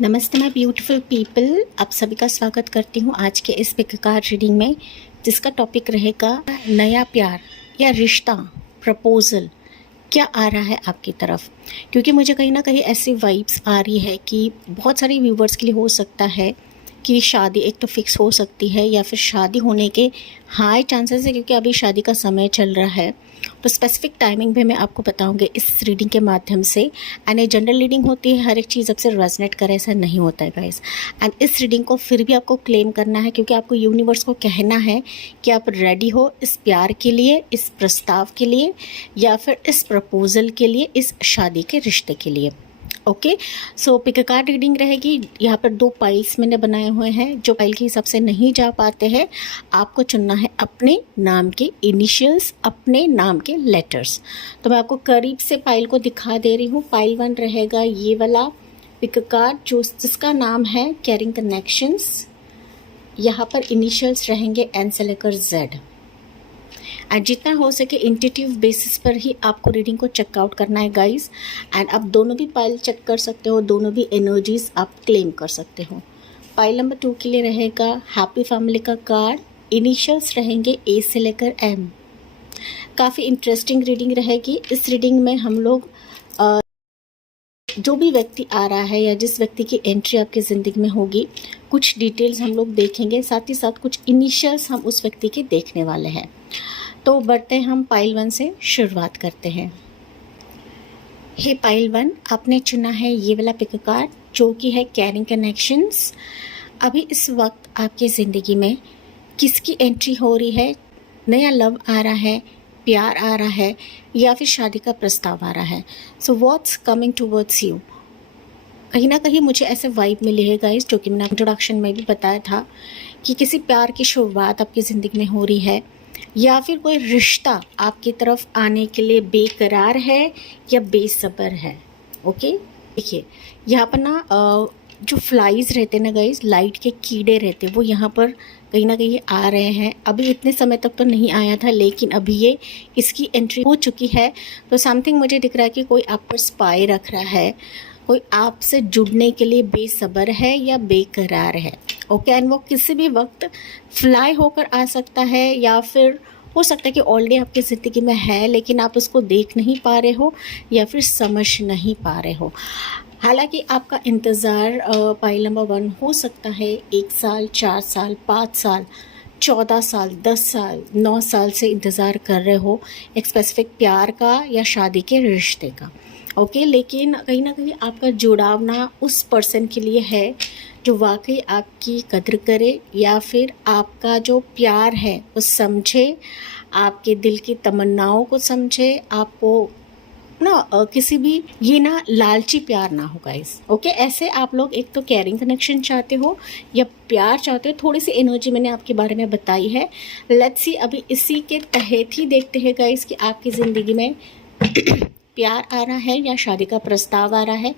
नमस्ते my beautiful people, आप सभी का स्वागत करती हूँ आज के इस पिक कार्ड रीडिंग में, जिसका टॉपिक रहेगा नया प्यार या रिश्ता, प्रपोजल क्या आ रहा है आपकी तरफ। क्योंकि मुझे कहीं ना कहीं ऐसी वाइब्स आ रही है कि बहुत सारे व्यूवर्स के लिए हो सकता है कि शादी एक तो फिक्स हो सकती है या फिर शादी होने के हाई चांसेस है, क्योंकि अभी शादी का समय चल रहा है। तो स्पेसिफिक टाइमिंग भी मैं आपको बताऊंगी इस रीडिंग के माध्यम से। एंड ये जनरल रीडिंग होती है, हर एक चीज़ आपसे रेजोनेट करे ऐसा नहीं होता है गाइस। एंड इस रीडिंग को फिर भी आपको क्लेम करना है, क्योंकि आपको यूनिवर्स को कहना है कि आप रेडी हो इस प्यार के लिए, इस प्रस्ताव के लिए, या फिर इस प्रपोजल के लिए, इस शादी के रिश्ते के लिए। Okay, so pick a card reading रहेगी। यहाँ पर 2 पाइल्स मैंने बनाए हुए हैं। जो पाइल के हिसाब से नहीं जा पाते हैं, आपको चुनना है अपने नाम के इनिशियल्स, अपने नाम के लेटर्स। तो मैं आपको करीब से पाइल को दिखा दे रही हूँ। पाइल 1 रहेगा ये वाला पिक कार्ड, जिसका नाम है कैरिंग कनेक्शंस। यहाँ पर इनिशियल्स रहेंगे एन से लेकर जेड। एंड जितना हो सके इंट्यूटिव बेसिस पर ही आपको रीडिंग को चेकआउट करना है गाइस। एंड आप दोनों भी पाइल चेक कर सकते हो, दोनों भी एनर्जीज आप क्लेम कर सकते हो। पाइल नंबर 2 के लिए रहेगा हैप्पी फैमिली का कार्ड। इनिशियल्स रहेंगे ए से लेकर एम। काफ़ी इंटरेस्टिंग रीडिंग रहेगी। इस रीडिंग में हम लोग जो भी व्यक्ति आ रहा है या जिस व्यक्ति की एंट्री आपकी ज़िंदगी में होगी, कुछ डिटेल्स हम लोग देखेंगे, साथ ही साथ कुछ इनिशियल्स हम उस व्यक्ति के देखने वाले हैं। तो बढ़ते हम पाइल 1 से शुरुआत करते हैं। हे पाइल 1, आपने चुना है ये वाला पिक कार्ड, जो कि है कैरिंग कनेक्शंस। अभी इस वक्त आपकी ज़िंदगी में किसकी एंट्री हो रही है? नया लव आ रहा है, प्यार आ रहा है, या फिर शादी का प्रस्ताव आ रहा है? So what's coming towards you? कहीं ना कहीं मुझे ऐसे वाइब मिली है गाइस, जो कि मैंने इंट्रोडक्शन में भी बताया था कि किसी प्यार की शुरुआत आपकी ज़िंदगी में हो रही है, या फिर कोई रिश्ता आपकी तरफ आने के लिए बेकरार है या बेसब्र है। ओके, देखिए यहाँ पर ना जो फ्लाइज रहते हैं ना गाइस, लाइट के कीड़े रहते हैं, वो यहाँ पर कहीं ना कहीं आ रहे हैं। अभी इतने समय तक तो नहीं आया था, लेकिन अभी ये इसकी एंट्री हो चुकी है। तो समथिंग मुझे दिख रहा है कि कोई आप पर स्पाई रख रहा है, कोई आपसे जुड़ने के लिए बेसब्र है या बेकरार है। ओके, एंड वो किसी भी वक्त फ्लाई होकर आ सकता है, या फिर हो सकता है कि ऑलरेडी आपकी ज़िंदगी में है लेकिन आप उसको देख नहीं पा रहे हो या फिर समझ नहीं पा रहे हो। हालांकि आपका इंतज़ार पाइल नंबर 1 हो सकता है 1 साल, 4 साल, 5 साल, 14 साल, 10 साल, 9 साल से इंतज़ार कर रहे हो एक स्पेसिफिक प्यार का या शादी के रिश्ते का। ओके, लेकिन कहीं ना कहीं आपका जुड़ाव ना उस पर्सन के लिए है जो वाकई आपकी कद्र करे, या फिर आपका जो प्यार है वो समझे, आपके दिल की तमन्नाओं को समझे, आपको ना किसी भी ये ना लालची प्यार ना हो गाइस। ओके, ऐसे आप लोग एक तो कैरिंग कनेक्शन चाहते हो या प्यार चाहते हो। थोड़ी सी एनर्जी मैंने आपके बारे में बताई है। लेट्स सी अभी इसी के तहत ही देखते हैं गाइस कि आपकी ज़िंदगी में प्यार आ रहा है या शादी का प्रस्ताव आ रहा है।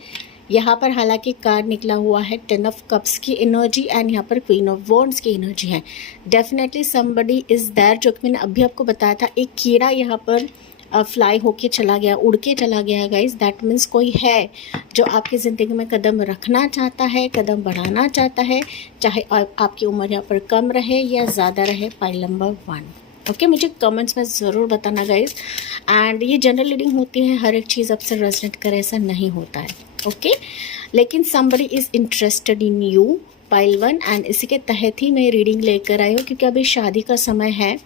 यहाँ पर हालांकि कार्ड निकला हुआ है 10 ऑफ कप्स की एनर्जी, एंड यहाँ पर क्वीन ऑफ वॉन्ड्स की एनर्जी है। डेफिनेटली समबडी इज़ देयर, जो कि मैंने अभी आपको बताया था। एक कीड़ा यहाँ पर फ्लाई होके चला गया, उड़ के चला गया गाइस। दैट मीन्स कोई है जो आपकी ज़िंदगी में कदम रखना चाहता है, कदम बढ़ाना चाहता है, चाहे आपकी उम्र यहाँ पर कम रहे या ज़्यादा रहे। Pile number 1। ओके, मुझे कमेंट्स में ज़रूर बताना गाइस। एंड ये जनरल रीडिंग होती है, हर एक चीज़ आपसे रेजोनेट करे ऐसा नहीं होता है। ओके, लेकिन somebody is interested in you pile 1, and इसी के तहत ही मैं रीडिंग लेकर आई हूँ, क्योंकि अभी शादी का समय है।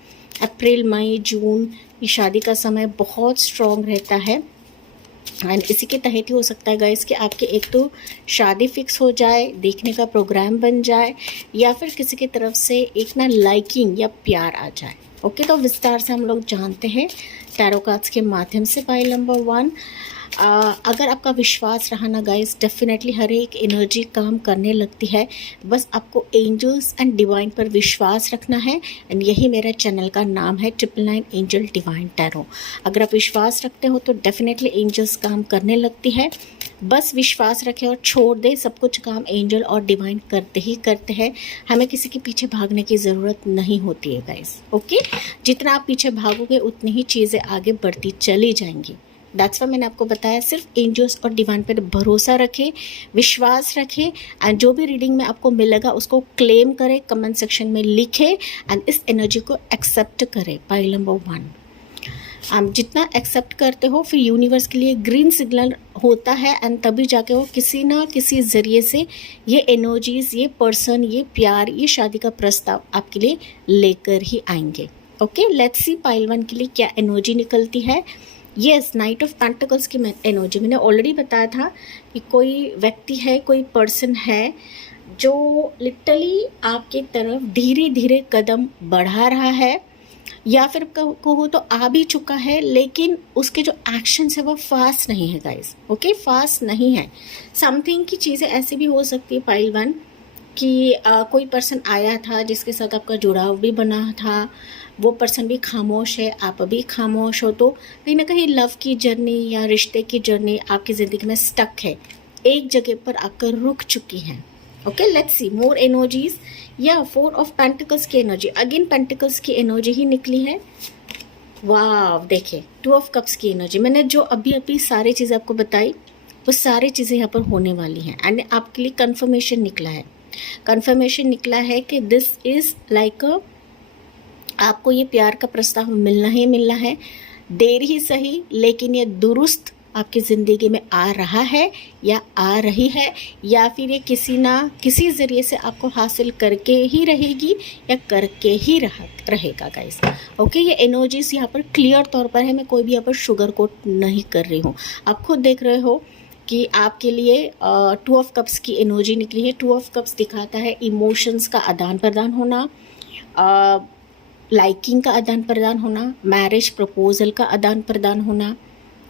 अप्रैल, मई, जून, ये शादी का समय बहुत स्ट्रॉन्ग रहता है। एंड इसी के तहत ही हो सकता है गाइस कि आपके एक तो शादी फिक्स हो जाए, देखने का प्रोग्राम बन जाए, या फिर किसी की तरफ से एक ना लाइकिंग या प्यार आ जाए। ओके, तो विस्तार से हम लोग जानते हैं टैरो कार्ड्स के माध्यम से। पाइल नंबर 1, अगर आपका विश्वास रहा ना गाइस, डेफिनेटली हर एक एनर्जी काम करने लगती है। बस आपको एंजल्स एंड डिवाइन पर विश्वास रखना है। एंड यही मेरा चैनल का नाम है 999 एंजल डिवाइन टैरो। अगर आप विश्वास रखते हो तो डेफिनेटली एंजल्स काम करने लगती है। बस विश्वास रखें और छोड़ दे, सब कुछ काम एंजल और डिवाइन करते ही करते हैं। हमें किसी के पीछे भागने की ज़रूरत नहीं होती है गाइस। ओके, जितना आप पीछे भागोगे उतनी ही चीज़ें आगे बढ़ती चली जाएंगी। दैट्स वाई मैंने आपको बताया सिर्फ एंजल्स और डिवाइन पर भरोसा रखें, विश्वास रखें एंड जो भी रीडिंग में आपको मिलेगा उसको क्लेम करें, कमेंट सेक्शन में लिखें एंड इस एनर्जी को एक्सेप्ट करें। पाइल नंबर 1, आप जितना एक्सेप्ट करते हो फिर यूनिवर्स के लिए ग्रीन सिग्नल होता है एंड तभी जाके वो किसी ना किसी ज़रिए से ये एनर्जीज, ये पर्सन, ये प्यार, ये शादी का प्रस्ताव आपके लिए लेकर ही आएंगे। ओके, लेट्स सी पाइल 1 के लिए क्या एनर्जी निकलती है। यस, नाइट ऑफ पेंटिकल्स की एनर्जी मैंने ऑलरेडी बताया था कि कोई व्यक्ति है, कोई पर्सन है जो लिटरली आपके तरफ धीरे धीरे कदम बढ़ा रहा है या फिर कहो तो आ भी चुका है, लेकिन उसके जो एक्शंस है वो फास्ट नहीं है गाइस। ओके, फास्ट नहीं है। समथिंग की चीज़ें ऐसी भी हो सकती है पाइल 1 कि कोई पर्सन आया था जिसके साथ आपका जुड़ाव भी बना था, वो पर्सन भी खामोश है, आप भी खामोश हो, तो कहीं ना कहीं लव की जर्नी या रिश्ते की जर्नी आपकी ज़िंदगी में स्टक है, एक जगह पर आकर रुक चुकी है। Okay, let's see more energies. या 4 ऑफ पेंटिकल्स की एनर्जी, अगेन पेंटिकल्स की एनर्जी ही निकली है। वाह, देखिए 2 ऑफ कप्स की एनर्जी। मैंने जो अभी सारी चीज़ें आपको बताई वो सारी चीज़ें यहाँ पर होने वाली हैं एंड आपके लिए कंफर्मेशन निकला है। कंफर्मेशन निकला है कि दिस इज़ लाइक आपको ये प्यार का प्रस्ताव मिलना ही मिलना है, देर ही सही लेकिन ये दुरुस्त आपकी ज़िंदगी में आ रहा है या आ रही है, या फिर ये किसी ना किसी ज़रिए से आपको हासिल करके ही रहेगी या करके ही रहेगा गाइस। ओके, ये एनर्जीज यहाँ पर क्लियर तौर पर है, मैं कोई भी यहाँ पर शुगर कोट नहीं कर रही हूँ। आप खुद देख रहे हो कि आपके लिए 2 ऑफ कप्स की एनर्जी निकली है। 2 ऑफ कप्स दिखाता है इमोशंस का आदान प्रदान होना, लाइकिंग का आदान प्रदान होना, मैरिज प्रपोजल का आदान प्रदान होना।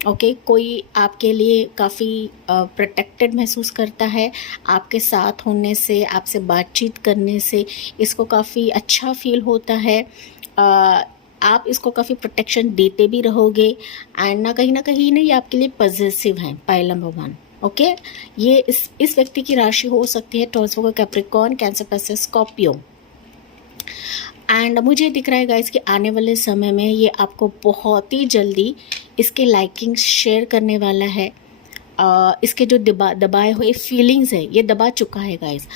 ओके, कोई आपके लिए काफ़ी प्रोटेक्टेड महसूस करता है, आपके साथ होने से, आपसे बातचीत करने से इसको काफ़ी अच्छा फील होता है। आप इसको काफ़ी प्रोटेक्शन देते भी रहोगे एंड ना कहीं ये आपके लिए पॉजिटिव है। पाइल नंबर 1, ओके, ये इस व्यक्ति की राशि हो सकती है Taurus, Virgo, Capricorn, Cancer, Pisces, Scorpio. And मुझे दिख रहा है गाइस कि आने वाले समय में ये आपको बहुत ही जल्दी इसके लाइकिंग्स शेयर करने वाला है। इसके जो दबाए हुए फीलिंग्स है ये दबा चुका है गाइस।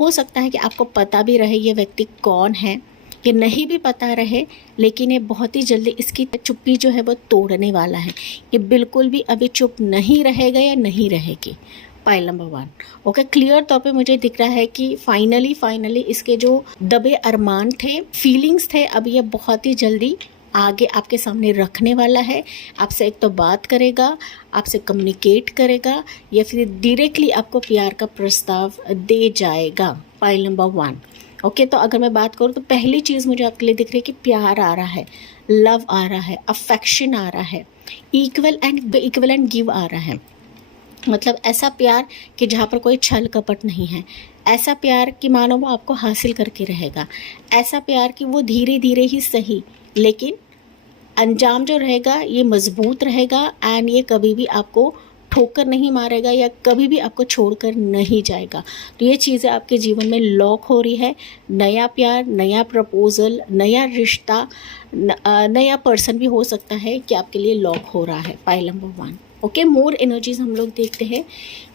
हो सकता है कि आपको पता भी रहे ये व्यक्ति कौन है, ये नहीं भी पता रहे, लेकिन ये बहुत ही जल्दी इसकी चुप्पी जो है वो तोड़ने वाला है। ये बिल्कुल भी अभी चुप नहीं रहेगा या नहीं रहेगी। पाइल नंबर 1, ओके, क्लियर तौर पे मुझे दिख रहा है कि फाइनली इसके जो दबे अरमान थे, फीलिंग्स थे, अब ये बहुत ही जल्दी आगे आपके सामने रखने वाला है। आपसे एक तो बात करेगा, आपसे कम्युनिकेट करेगा या फिर डायरेक्टली आपको प्यार का प्रस्ताव दे जाएगा। पाइल नंबर 1, ओके, तो अगर मैं बात करूँ तो पहली चीज़ मुझे आपके लिए दिख रही है कि प्यार आ रहा है, लव आ रहा है, अफेक्शन आ रहा है, इक्वल एंड गिव आ रहा है। मतलब ऐसा प्यार कि जहाँ पर कोई छल कपट नहीं है, ऐसा प्यार कि मानो वो आपको हासिल करके रहेगा, ऐसा प्यार कि वो धीरे धीरे ही सही लेकिन अंजाम जो रहेगा ये मजबूत रहेगा एंड ये कभी भी आपको ठोकर नहीं मारेगा या कभी भी आपको छोड़कर नहीं जाएगा। तो ये चीज़ें आपके जीवन में लॉक हो रही है। नया प्यार, नया प्रपोजल, नया रिश्ता, नया पर्सन भी हो सकता है कि आपके लिए लॉक हो रहा है। पाइल नंबर 1, ओके, मोर एनर्जीज हम लोग देखते हैं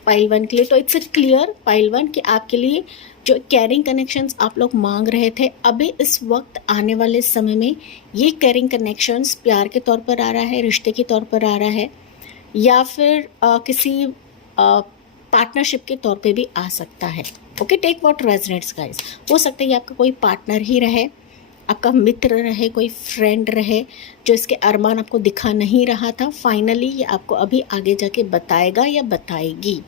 पाइल 1 के लिए। तो इट्स क्लियर पाइल 1 कि आपके लिए जो कैरिंग कनेक्शंस आप लोग मांग रहे थे, अभी इस वक्त आने वाले समय में ये कैरिंग कनेक्शंस प्यार के तौर पर आ रहा है, रिश्ते के तौर पर आ रहा है या फिर किसी पार्टनरशिप के तौर पे भी आ सकता है। Okay, take what resonates guys. हो सकता है ये आपका कोई पार्टनर ही रहे, आपका मित्र रहे, कोई फ्रेंड रहे जो इसके अरमान आपको दिखा नहीं रहा था, फाइनली ये आपको अभी आगे जाके बताएगा या बताएगी।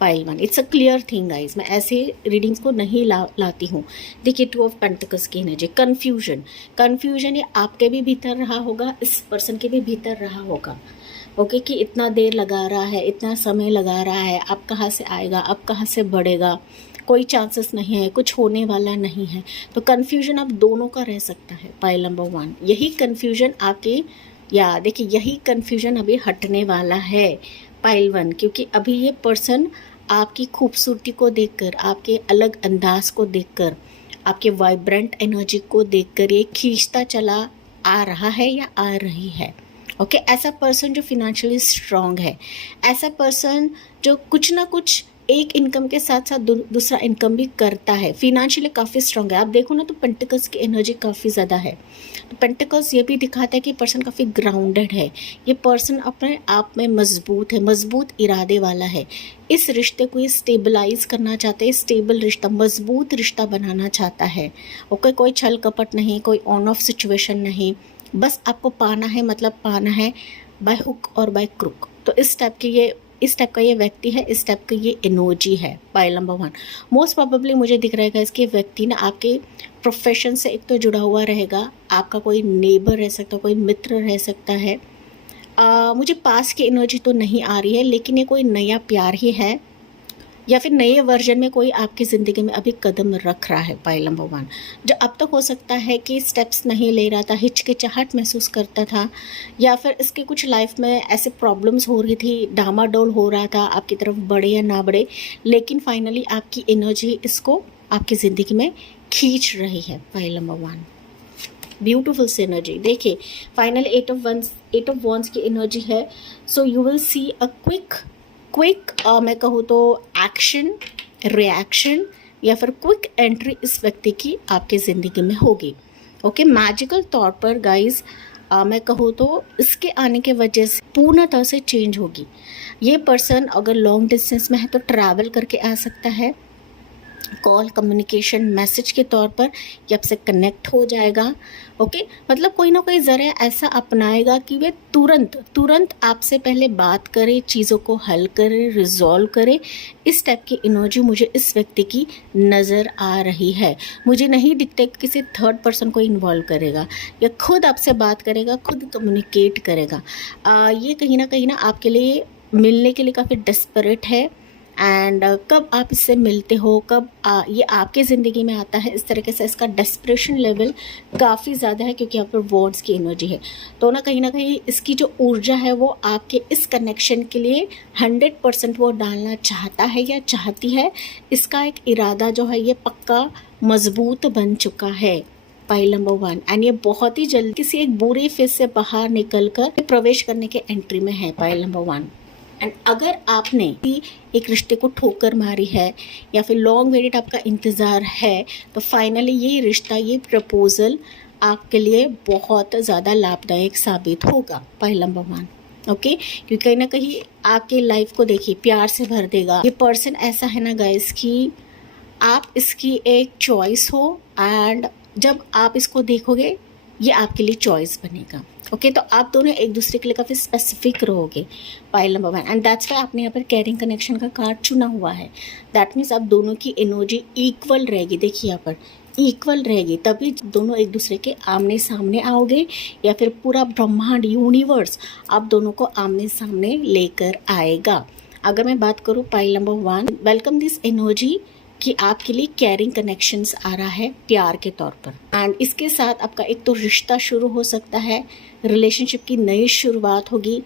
Pile 1, it's a clear thing guys. मैं ऐसे रीडिंग्स को नहीं लाती हूँ। देखिए 2 ऑफ पेंटिकल्स की एनर्जी, कन्फ्यूजन ये आपके भी भीतर रहा होगा, इस पर्सन के भी भीतर रहा होगा। ओके, कि इतना देर लगा रहा है, इतना समय लगा रहा है, अब कहाँ से आएगा, अब कहाँ से बढ़ेगा, कोई चांसेस नहीं है, कुछ होने वाला नहीं है। तो कन्फ्यूजन अब दोनों का रह सकता है। पाइल नंबर 1, यही कन्फ्यूजन आपके या देखिए यही कन्फ्यूजन अभी हटने वाला है पाइल 1, क्योंकि अभी ये पर्सन आपकी खूबसूरती को देखकर, आपके अलग अंदाज को देखकर, आपके वाइब्रेंट एनर्जी को देखकर ये खींचता चला आ रहा है या आ रही है। ओके ऐसा पर्सन जो फिनेंशियली स्ट्रांग है, ऐसा पर्सन जो कुछ ना कुछ एक इनकम के साथ साथ दूसरा इनकम भी करता है, फिनेंशियली काफ़ी स्ट्रांग है। आप देखो ना तो पेंटिकल्स की एनर्जी काफ़ी ज़्यादा है। तो पेंटिकल्स ये भी दिखाता है कि पर्सन काफ़ी ग्राउंडेड है, ये पर्सन अपने आप में मजबूत है, मजबूत इरादे वाला है। इस रिश्ते को ये स्टेबलाइज करना चाहते हैं, स्टेबल रिश्ता, मजबूत रिश्ता बनाना चाहता है। ओके कोई छल कपट नहीं, कोई ऑन ऑफ सिचुएशन नहीं, बस आपको पाना है, मतलब पाना है बाय हुक और बाय क्रुक। तो इस टाइप का ये व्यक्ति है, इस टाइप का ये एनर्जी है। पाइल नंबर 1 मोस्ट प्रोबेबली मुझे दिख रहा है इसके व्यक्ति ना आपके प्रोफेशन से एक तो जुड़ा हुआ रहेगा, आपका कोई नेबर रह सकता है, कोई मित्र रह सकता है। मुझे पास की एनर्जी तो नहीं आ रही है, लेकिन ये कोई नया प्यार ही है या फिर नए वर्जन में कोई आपकी ज़िंदगी में अभी कदम रख रहा है। पाइल नंबर 1 जो अब तक हो सकता है कि स्टेप्स नहीं ले रहा था, हिचकिचाहट महसूस करता था, या फिर इसके कुछ लाइफ में ऐसे प्रॉब्लम्स हो रही थी, डामाडोल हो रहा था, आपकी तरफ बढ़े या ना बढ़े, लेकिन फाइनली आपकी एनर्जी इसको आपकी ज़िंदगी में खींच रही है। पाइल नंबर 1 ब्यूटीफुल सी एनर्जी देखिए, फाइनल 8 ऑफ वॉन्ड्स की एनर्जी है। So you will see a quick मैं कहूँ तो एक्शन, रिएक्शन या फिर क्विक एंट्री इस व्यक्ति की आपके ज़िंदगी में होगी। ओके मैजिकल तौर पर गाइज मैं कहूँ तो इसके आने के वजह से पूर्णतः से चेंज होगी। ये पर्सन अगर लॉन्ग डिस्टेंस में है तो ट्रैवल करके आ सकता है, कॉल, कम्युनिकेशन, मैसेज के तौर पर ये आपसे कनेक्ट हो जाएगा। ओके मतलब कोई ना कोई ज़रिया ऐसा अपनाएगा कि वे तुरंत आपसे पहले बात करे, चीज़ों को हल करे, रिजॉल्व करे। इस टाइप की एनर्जी मुझे इस व्यक्ति की नज़र आ रही है। मुझे नहीं दिखता कि किसी थर्ड पर्सन को इन्वॉल्व करेगा या खुद आपसे बात करेगा, खुद कम्युनिकेट करेगा। ये कहीं ना आपके लिए मिलने के लिए काफ़ी डेस्परेट है। एंड कब आप इससे मिलते हो, कब ये आपके ज़िंदगी में आता है, इस तरीके से इसका डेस्परेशन लेवल काफ़ी ज़्यादा है, क्योंकि यहाँ पर वर्ड्स की एनर्जी है। तो ना कहीं इसकी जो ऊर्जा है वो आपके इस कनेक्शन के लिए 100% वो डालना चाहता है या चाहती है। इसका एक इरादा जो है ये पक्का मजबूत बन चुका है। पाइल नंबर 1 एंड ये बहुत ही जल्दी किसी एक बुरे फेज से बाहर निकल कर प्रवेश करने के एंट्री में है। पाइल नंबर 1 एंड अगर आपने एक रिश्ते को ठोकर मारी है या फिर लॉन्ग वेटेड आपका इंतज़ार है, तो फाइनली ये रिश्ता, ये प्रपोज़ल आपके लिए बहुत ज़्यादा लाभदायक साबित होगा। पाइल नंबर 1 ओके क्योंकि कहीं ना कहीं आपके लाइफ को देखिए प्यार से भर देगा। ये पर्सन ऐसा है ना गाइस कि आप इसकी एक चॉइस हो, एंड जब आप इसको देखोगे ये आपके लिए चॉइस बनेगा। ओके तो आप दोनों एक दूसरे के लिए काफ़ी स्पेसिफिक रहोगे। Pile number 1 and that's why आपने यहाँ पर कैरिंग कनेक्शन का कार्ड चुना हुआ है। दैट मीन्स आप दोनों की एनर्जी इक्वल रहेगी। देखिए यहाँ पर इक्वल रहेगी, तभी दोनों एक दूसरे के आमने सामने आओगे, या फिर पूरा ब्रह्मांड, यूनिवर्स आप दोनों को आमने सामने लेकर आएगा। अगर मैं बात करूँ pile number 1, welcome this energy कि आपके लिए कैरिंग कनेक्शंस आ रहा है प्यार के तौर पर, एंड इसके साथ आपका एक तो रिश्ता शुरू हो सकता है, रिलेशनशिप की नई शुरुआत होगी,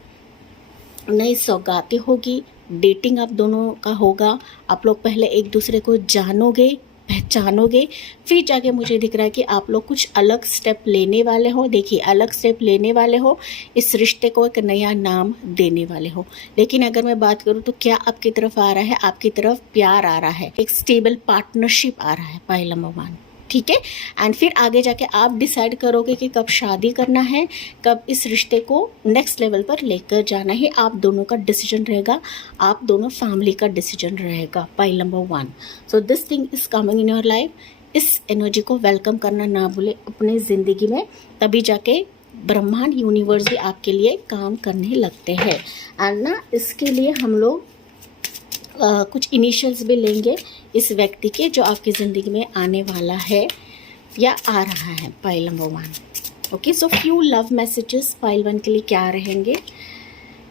नई सौगातें होगी, डेटिंग आप दोनों का होगा। आप लोग पहले एक दूसरे को जानोगे, पहचानोगे, फिर जाके मुझे दिख रहा है कि आप लोग कुछ अलग स्टेप लेने वाले हो। देखिए अलग स्टेप लेने वाले हो, इस रिश्ते को एक नया नाम देने वाले हो। लेकिन अगर मैं बात करूँ तो क्या आपकी तरफ आ रहा है, आपकी तरफ प्यार आ रहा है, एक स्टेबल पार्टनरशिप आ रहा है। पाइल नंबर 1 ठीक है एंड फिर आगे जाके आप डिसाइड करोगे कि कब शादी करना है, कब इस रिश्ते को नेक्स्ट लेवल पर लेकर जाना है। आप दोनों का डिसीजन रहेगा, आप दोनों फैमिली का डिसीजन रहेगा। Pile number 1 so this thing is coming in your life. इस एनर्जी को वेलकम करना ना भूले अपनी ज़िंदगी में, तभी जाके ब्रह्मांड, यूनिवर्स भी आपके लिए काम करने लगते हैं। एंड ना इसके लिए हम लोग कुछ इनिशियल्स भी लेंगे इस व्यक्ति के जो आपकी ज़िंदगी में आने वाला है या आ रहा है। Pile number 1 okay so few love messages pile 1 के लिए क्या रहेंगे।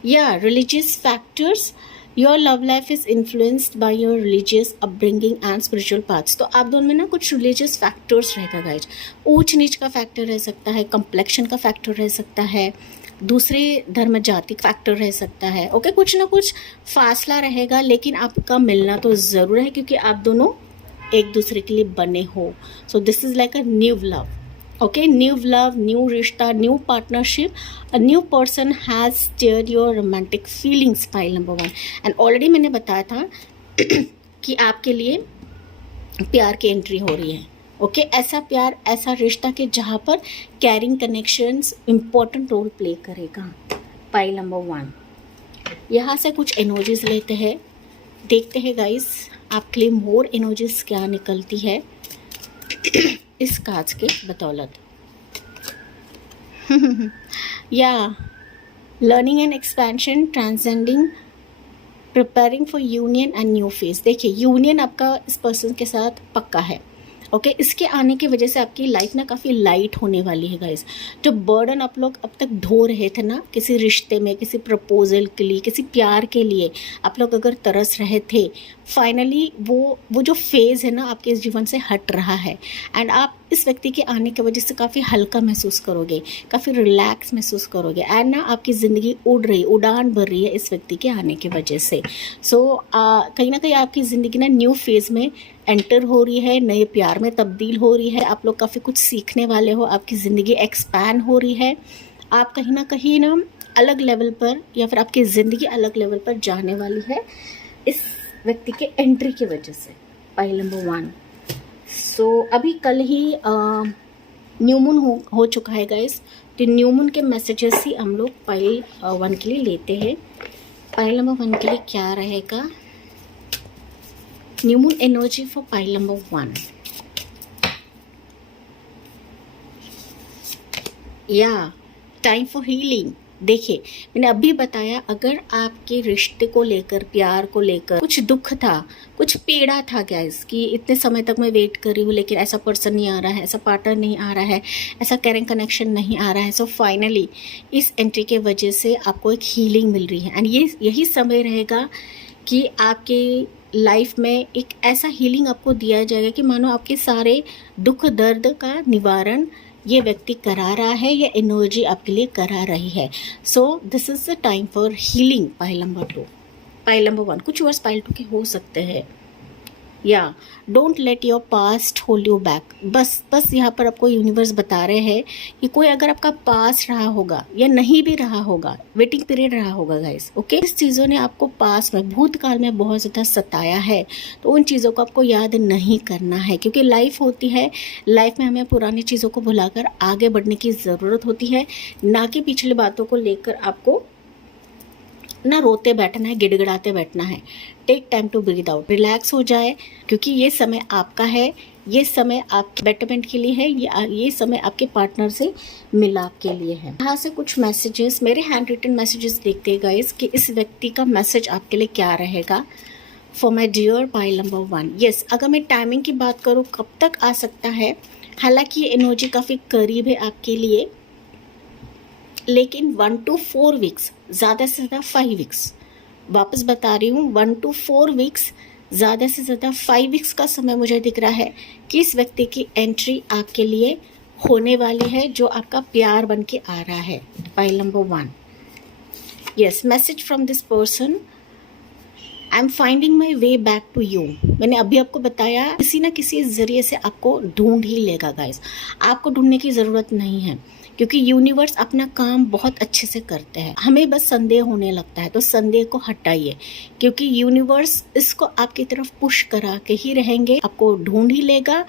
या religious factors, your love life is influenced by your religious upbringing and spiritual paths. तो आप दोनों में ना कुछ रिलीजियस फैक्टर्स रहेगा गाइज। ऊंच नीच का फैक्टर रह सकता है, कम्प्लेक्शन का फैक्टर रह सकता है, दूसरे धर्म जाति फैक्टर रह सकता है। ओके कुछ ना कुछ फासला रहेगा, लेकिन आपका मिलना तो ज़रूर है क्योंकि आप दोनों एक दूसरे के लिए बने हो। So this is like a new love. Okay, new love, new रिश्ता, new partnership, a new person has stirred your romantic feelings, pile number 1. And already मैंने बताया था कि आपके लिए प्यार की एंट्री हो रही है. ओके, ऐसा प्यार, ऐसा रिश्ता कि जहाँ पर caring connections important role play करेगा. Pile number 1. यहाँ से कुछ एनर्जीज लेते हैं, देखते हैं गाइस आपके लिए मोर एनर्जीज क्या निकलती है इस कार्ड्स के बदौलत. या learning and expansion, transcending, preparing for union and new phase. देखिए, यूनियन आपका इस पर्सन के साथ पक्का है. ओके, इसके आने की वजह से आपकी लाइफ ना काफ़ी लाइट होने वाली है गाइस. जो बर्डन आप लोग अब तक ढो रहे थे ना, किसी रिश्ते में, किसी प्रपोजल के लिए, किसी प्यार के लिए आप लोग अगर तरस रहे थे, फाइनली वो जो फेज़ है ना आपके इस जीवन से हट रहा है. एंड आप इस व्यक्ति के आने की वजह से काफ़ी हल्का महसूस करोगे, काफ़ी रिलैक्स महसूस करोगे. एंड ना आपकी ज़िंदगी उड़ान भर रही है इस व्यक्ति के आने की वजह से. सो कहीं ना कहीं आपकी ज़िंदगी ना न्यू फेज़ में एंटर हो रही है, नए प्यार में तब्दील हो रही है. आप लोग काफ़ी कुछ सीखने वाले हो, आपकी ज़िंदगी एक्सपैंड हो रही है. आप कहीं ना अलग लेवल पर, या फिर आपकी ज़िंदगी अलग लेवल पर जाने वाली है इस व्यक्ति के एंट्री की वजह से. Pile number 1. सो अभी कल ही न्यू मून हो चुका है गाइस. तो न्यू मून के मैसेजेस ही हम लोग पाइल 1 के लिए लेते हैं. पाइल नंबर 1 के लिए क्या रहेगा? New moon energy for pile number 1. या टाइम फॉर हीलिंग. देखिए, मैंने अभी बताया, अगर आपके रिश्ते को लेकर, प्यार को लेकर कुछ दुख था, कुछ पीड़ा था गाइस, कि इतने समय तक मैं वेट कर रही हूँ लेकिन ऐसा पर्सन नहीं आ रहा है, ऐसा पार्टनर नहीं आ रहा है, ऐसा कैरिंग कनेक्शन नहीं आ रहा है. सो फाइनली इस एंट्री के वजह से आपको एक हीलिंग मिल रही है. एंड यही समय रहेगा कि आपके लाइफ में एक ऐसा हीलिंग आपको दिया जाएगा कि मानो आपके सारे दुख दर्द का निवारण ये व्यक्ति करा रहा है, या एनर्जी आपके लिए करा रही है. So this is the time for healing. Pile number 2. Pile number 1 कुछ वर्ड्स पाइल 2 के हो सकते हैं. या don't let your past hold you back. बस यहाँ पर आपको यूनिवर्स बता रहे हैं कि कोई अगर आपका पास्ट रहा होगा या नहीं भी रहा होगा, वेटिंग पीरियड रहा होगा गाइस. ओके, इस चीज़ों ने आपको पास्ट में, भूतकाल में बहुत ज़्यादा सताया है, तो उन चीज़ों को आपको याद नहीं करना है. क्योंकि लाइफ होती है, लाइफ में हमें पुरानी चीज़ों को भुलाकर आगे बढ़ने की ज़रूरत होती है, ना कि पिछली बातों को लेकर आपको ना रोते बैठना है, गिड़गिड़ाते बैठना है. Take time to breathe out, relax हो जाए, क्योंकि ये समय आपका है, ये समय आपके बेटरमेंट के लिए है, ये समय आपके पार्टनर से मिलाप के लिए है. यहाँ से कुछ मैसेजेस, मेरे हैंड रिटन मैसेजेस देखते हैं गाइस कि इस व्यक्ति का मैसेज आपके लिए क्या रहेगा. For my dear pile number 1. Yes, अगर मैं टाइमिंग की बात करूँ कब तक आ सकता है, हालांकि ये एनर्जी काफ़ी करीब है आपके लिए, लेकिन 1 to 4 वीक्स, ज़्यादा से ज़्यादा 5 वीक्स, वापस बता रही हूँ, 1 to 4 वीक्स, ज़्यादा से ज़्यादा 5 वीक्स का समय मुझे दिख रहा है कि इस व्यक्ति की एंट्री आपके लिए होने वाली है, जो आपका प्यार बन के आ रहा है. Pile number 1. Yes, message from this person, I am finding my way back to you. मैंने अभी आपको बताया, किसी ना किसी जरिए से आपको ढूंढ ही लेगा गाइस. आपको ढूंढने की ज़रूरत नहीं है, क्योंकि यूनिवर्स अपना काम बहुत अच्छे से करते हैं. हमें बस संदेह होने लगता है, तो संदेह को हटाइए, क्योंकि यूनिवर्स इसको आपकी तरफ पुश करा के ही रहेंगे. आपको ढूंढ ही लेगा,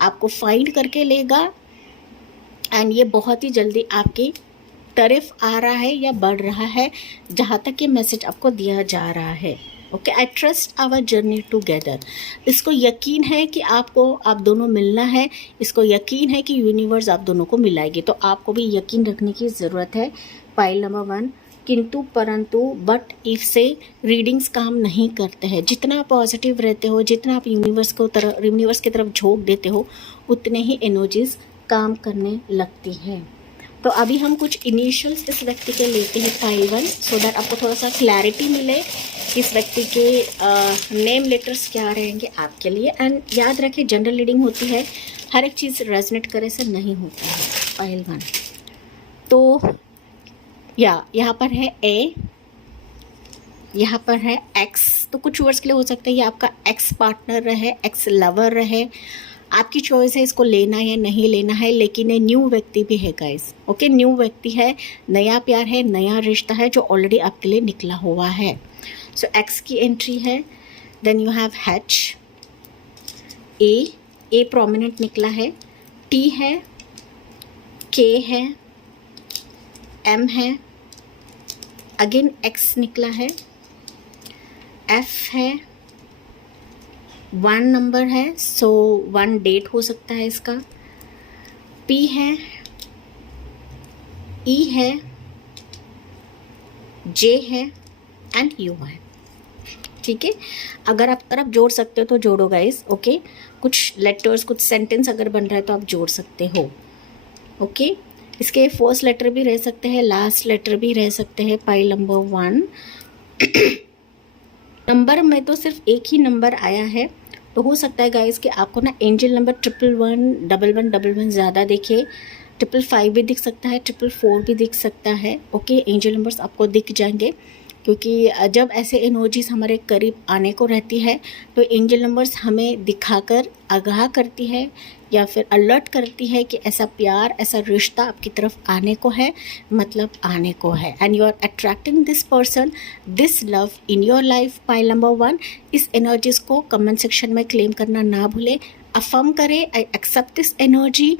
आपको फाइंड करके लेगा, एंड ये बहुत ही जल्दी आपकी तरफ आ रहा है या बढ़ रहा है, जहाँ तक ये मैसेज आपको दिया जा रहा है. Okay, I trust our journey together. इसको यकीन है कि आपको, आप दोनों मिलना है, इसको यकीन है कि यूनिवर्स आप दोनों को मिलाएगी. तो आपको भी यकीन रखने की ज़रूरत है. Pile number 1. किंतु परंतु बट इफ से रीडिंग्स काम नहीं करते हैं. जितना आप पॉजिटिव रहते हो, जितना आप यूनिवर्स की तरफ झोंक देते हो, उतने ही एनर्जीज काम करने लगती हैं. तो अभी हम कुछ इनिशियल्स इस व्यक्ति के लेते हैं पाइल 1, सो दैट आपको थोड़ा सा क्लैरिटी मिले कि इस व्यक्ति के नेम लेटर्स क्या रहेंगे आपके लिए. एंड याद रखें, जनरल रीडिंग होती है, हर एक चीज़ रेजोनेट करे से नहीं होता है. पाइल 1. तो यहाँ पर है ए, यहाँ पर है एक्स. तो कुछ वर्ड्स के लिए हो सकता है ये आपका एक्स पार्टनर रहे, एक्स लवर रहे, आपकी चॉइस है इसको लेना या नहीं लेना है, लेकिन ये न्यू व्यक्ति भी है गाइस। ओके, न्यू व्यक्ति है, नया प्यार है, नया रिश्ता है जो ऑलरेडी आपके लिए निकला हुआ है। सो एक्स की एंट्री है, then you have H, A prominent निकला है, टी है, के है, एम है, अगेन एक्स निकला है, एफ है, 1 नंबर है, सो 1 डेट हो सकता है इसका, पी है, ई है, जे है एंड यू है। ठीक है, अगर आप जोड़ सकते हो तो जोड़ो गाइस। ओके, कुछ लेटर्स, कुछ सेंटेंस अगर बन रहा है तो आप जोड़ सकते हो। ओके, इसके फर्स्ट लेटर भी रह सकते हैं, लास्ट लेटर भी रह सकते हैं। पाइल नंबर 1 नंबर में तो सिर्फ एक ही नंबर आया है, तो हो सकता है गाइस कि आपको ना एंजल नंबर 111, 1111 ज़्यादा दिखे, 555 भी दिख सकता है, 444 भी दिख सकता है। ओके, एंजल नंबर्स आपको दिख जाएंगे, क्योंकि जब ऐसे एनर्जीज हमारे करीब आने को रहती है तो एंजल नंबर्स हमें दिखाकर आगाह करती है या फिर अलर्ट करती है कि ऐसा प्यार, ऐसा रिश्ता आपकी तरफ आने को है, मतलब आने को है, and you are attracting this person, this love in your life. Pile number 1, इस एनर्जीज को कमेंट सेक्शन में क्लेम करना ना भूलें, अफर्म करें, I accept this energy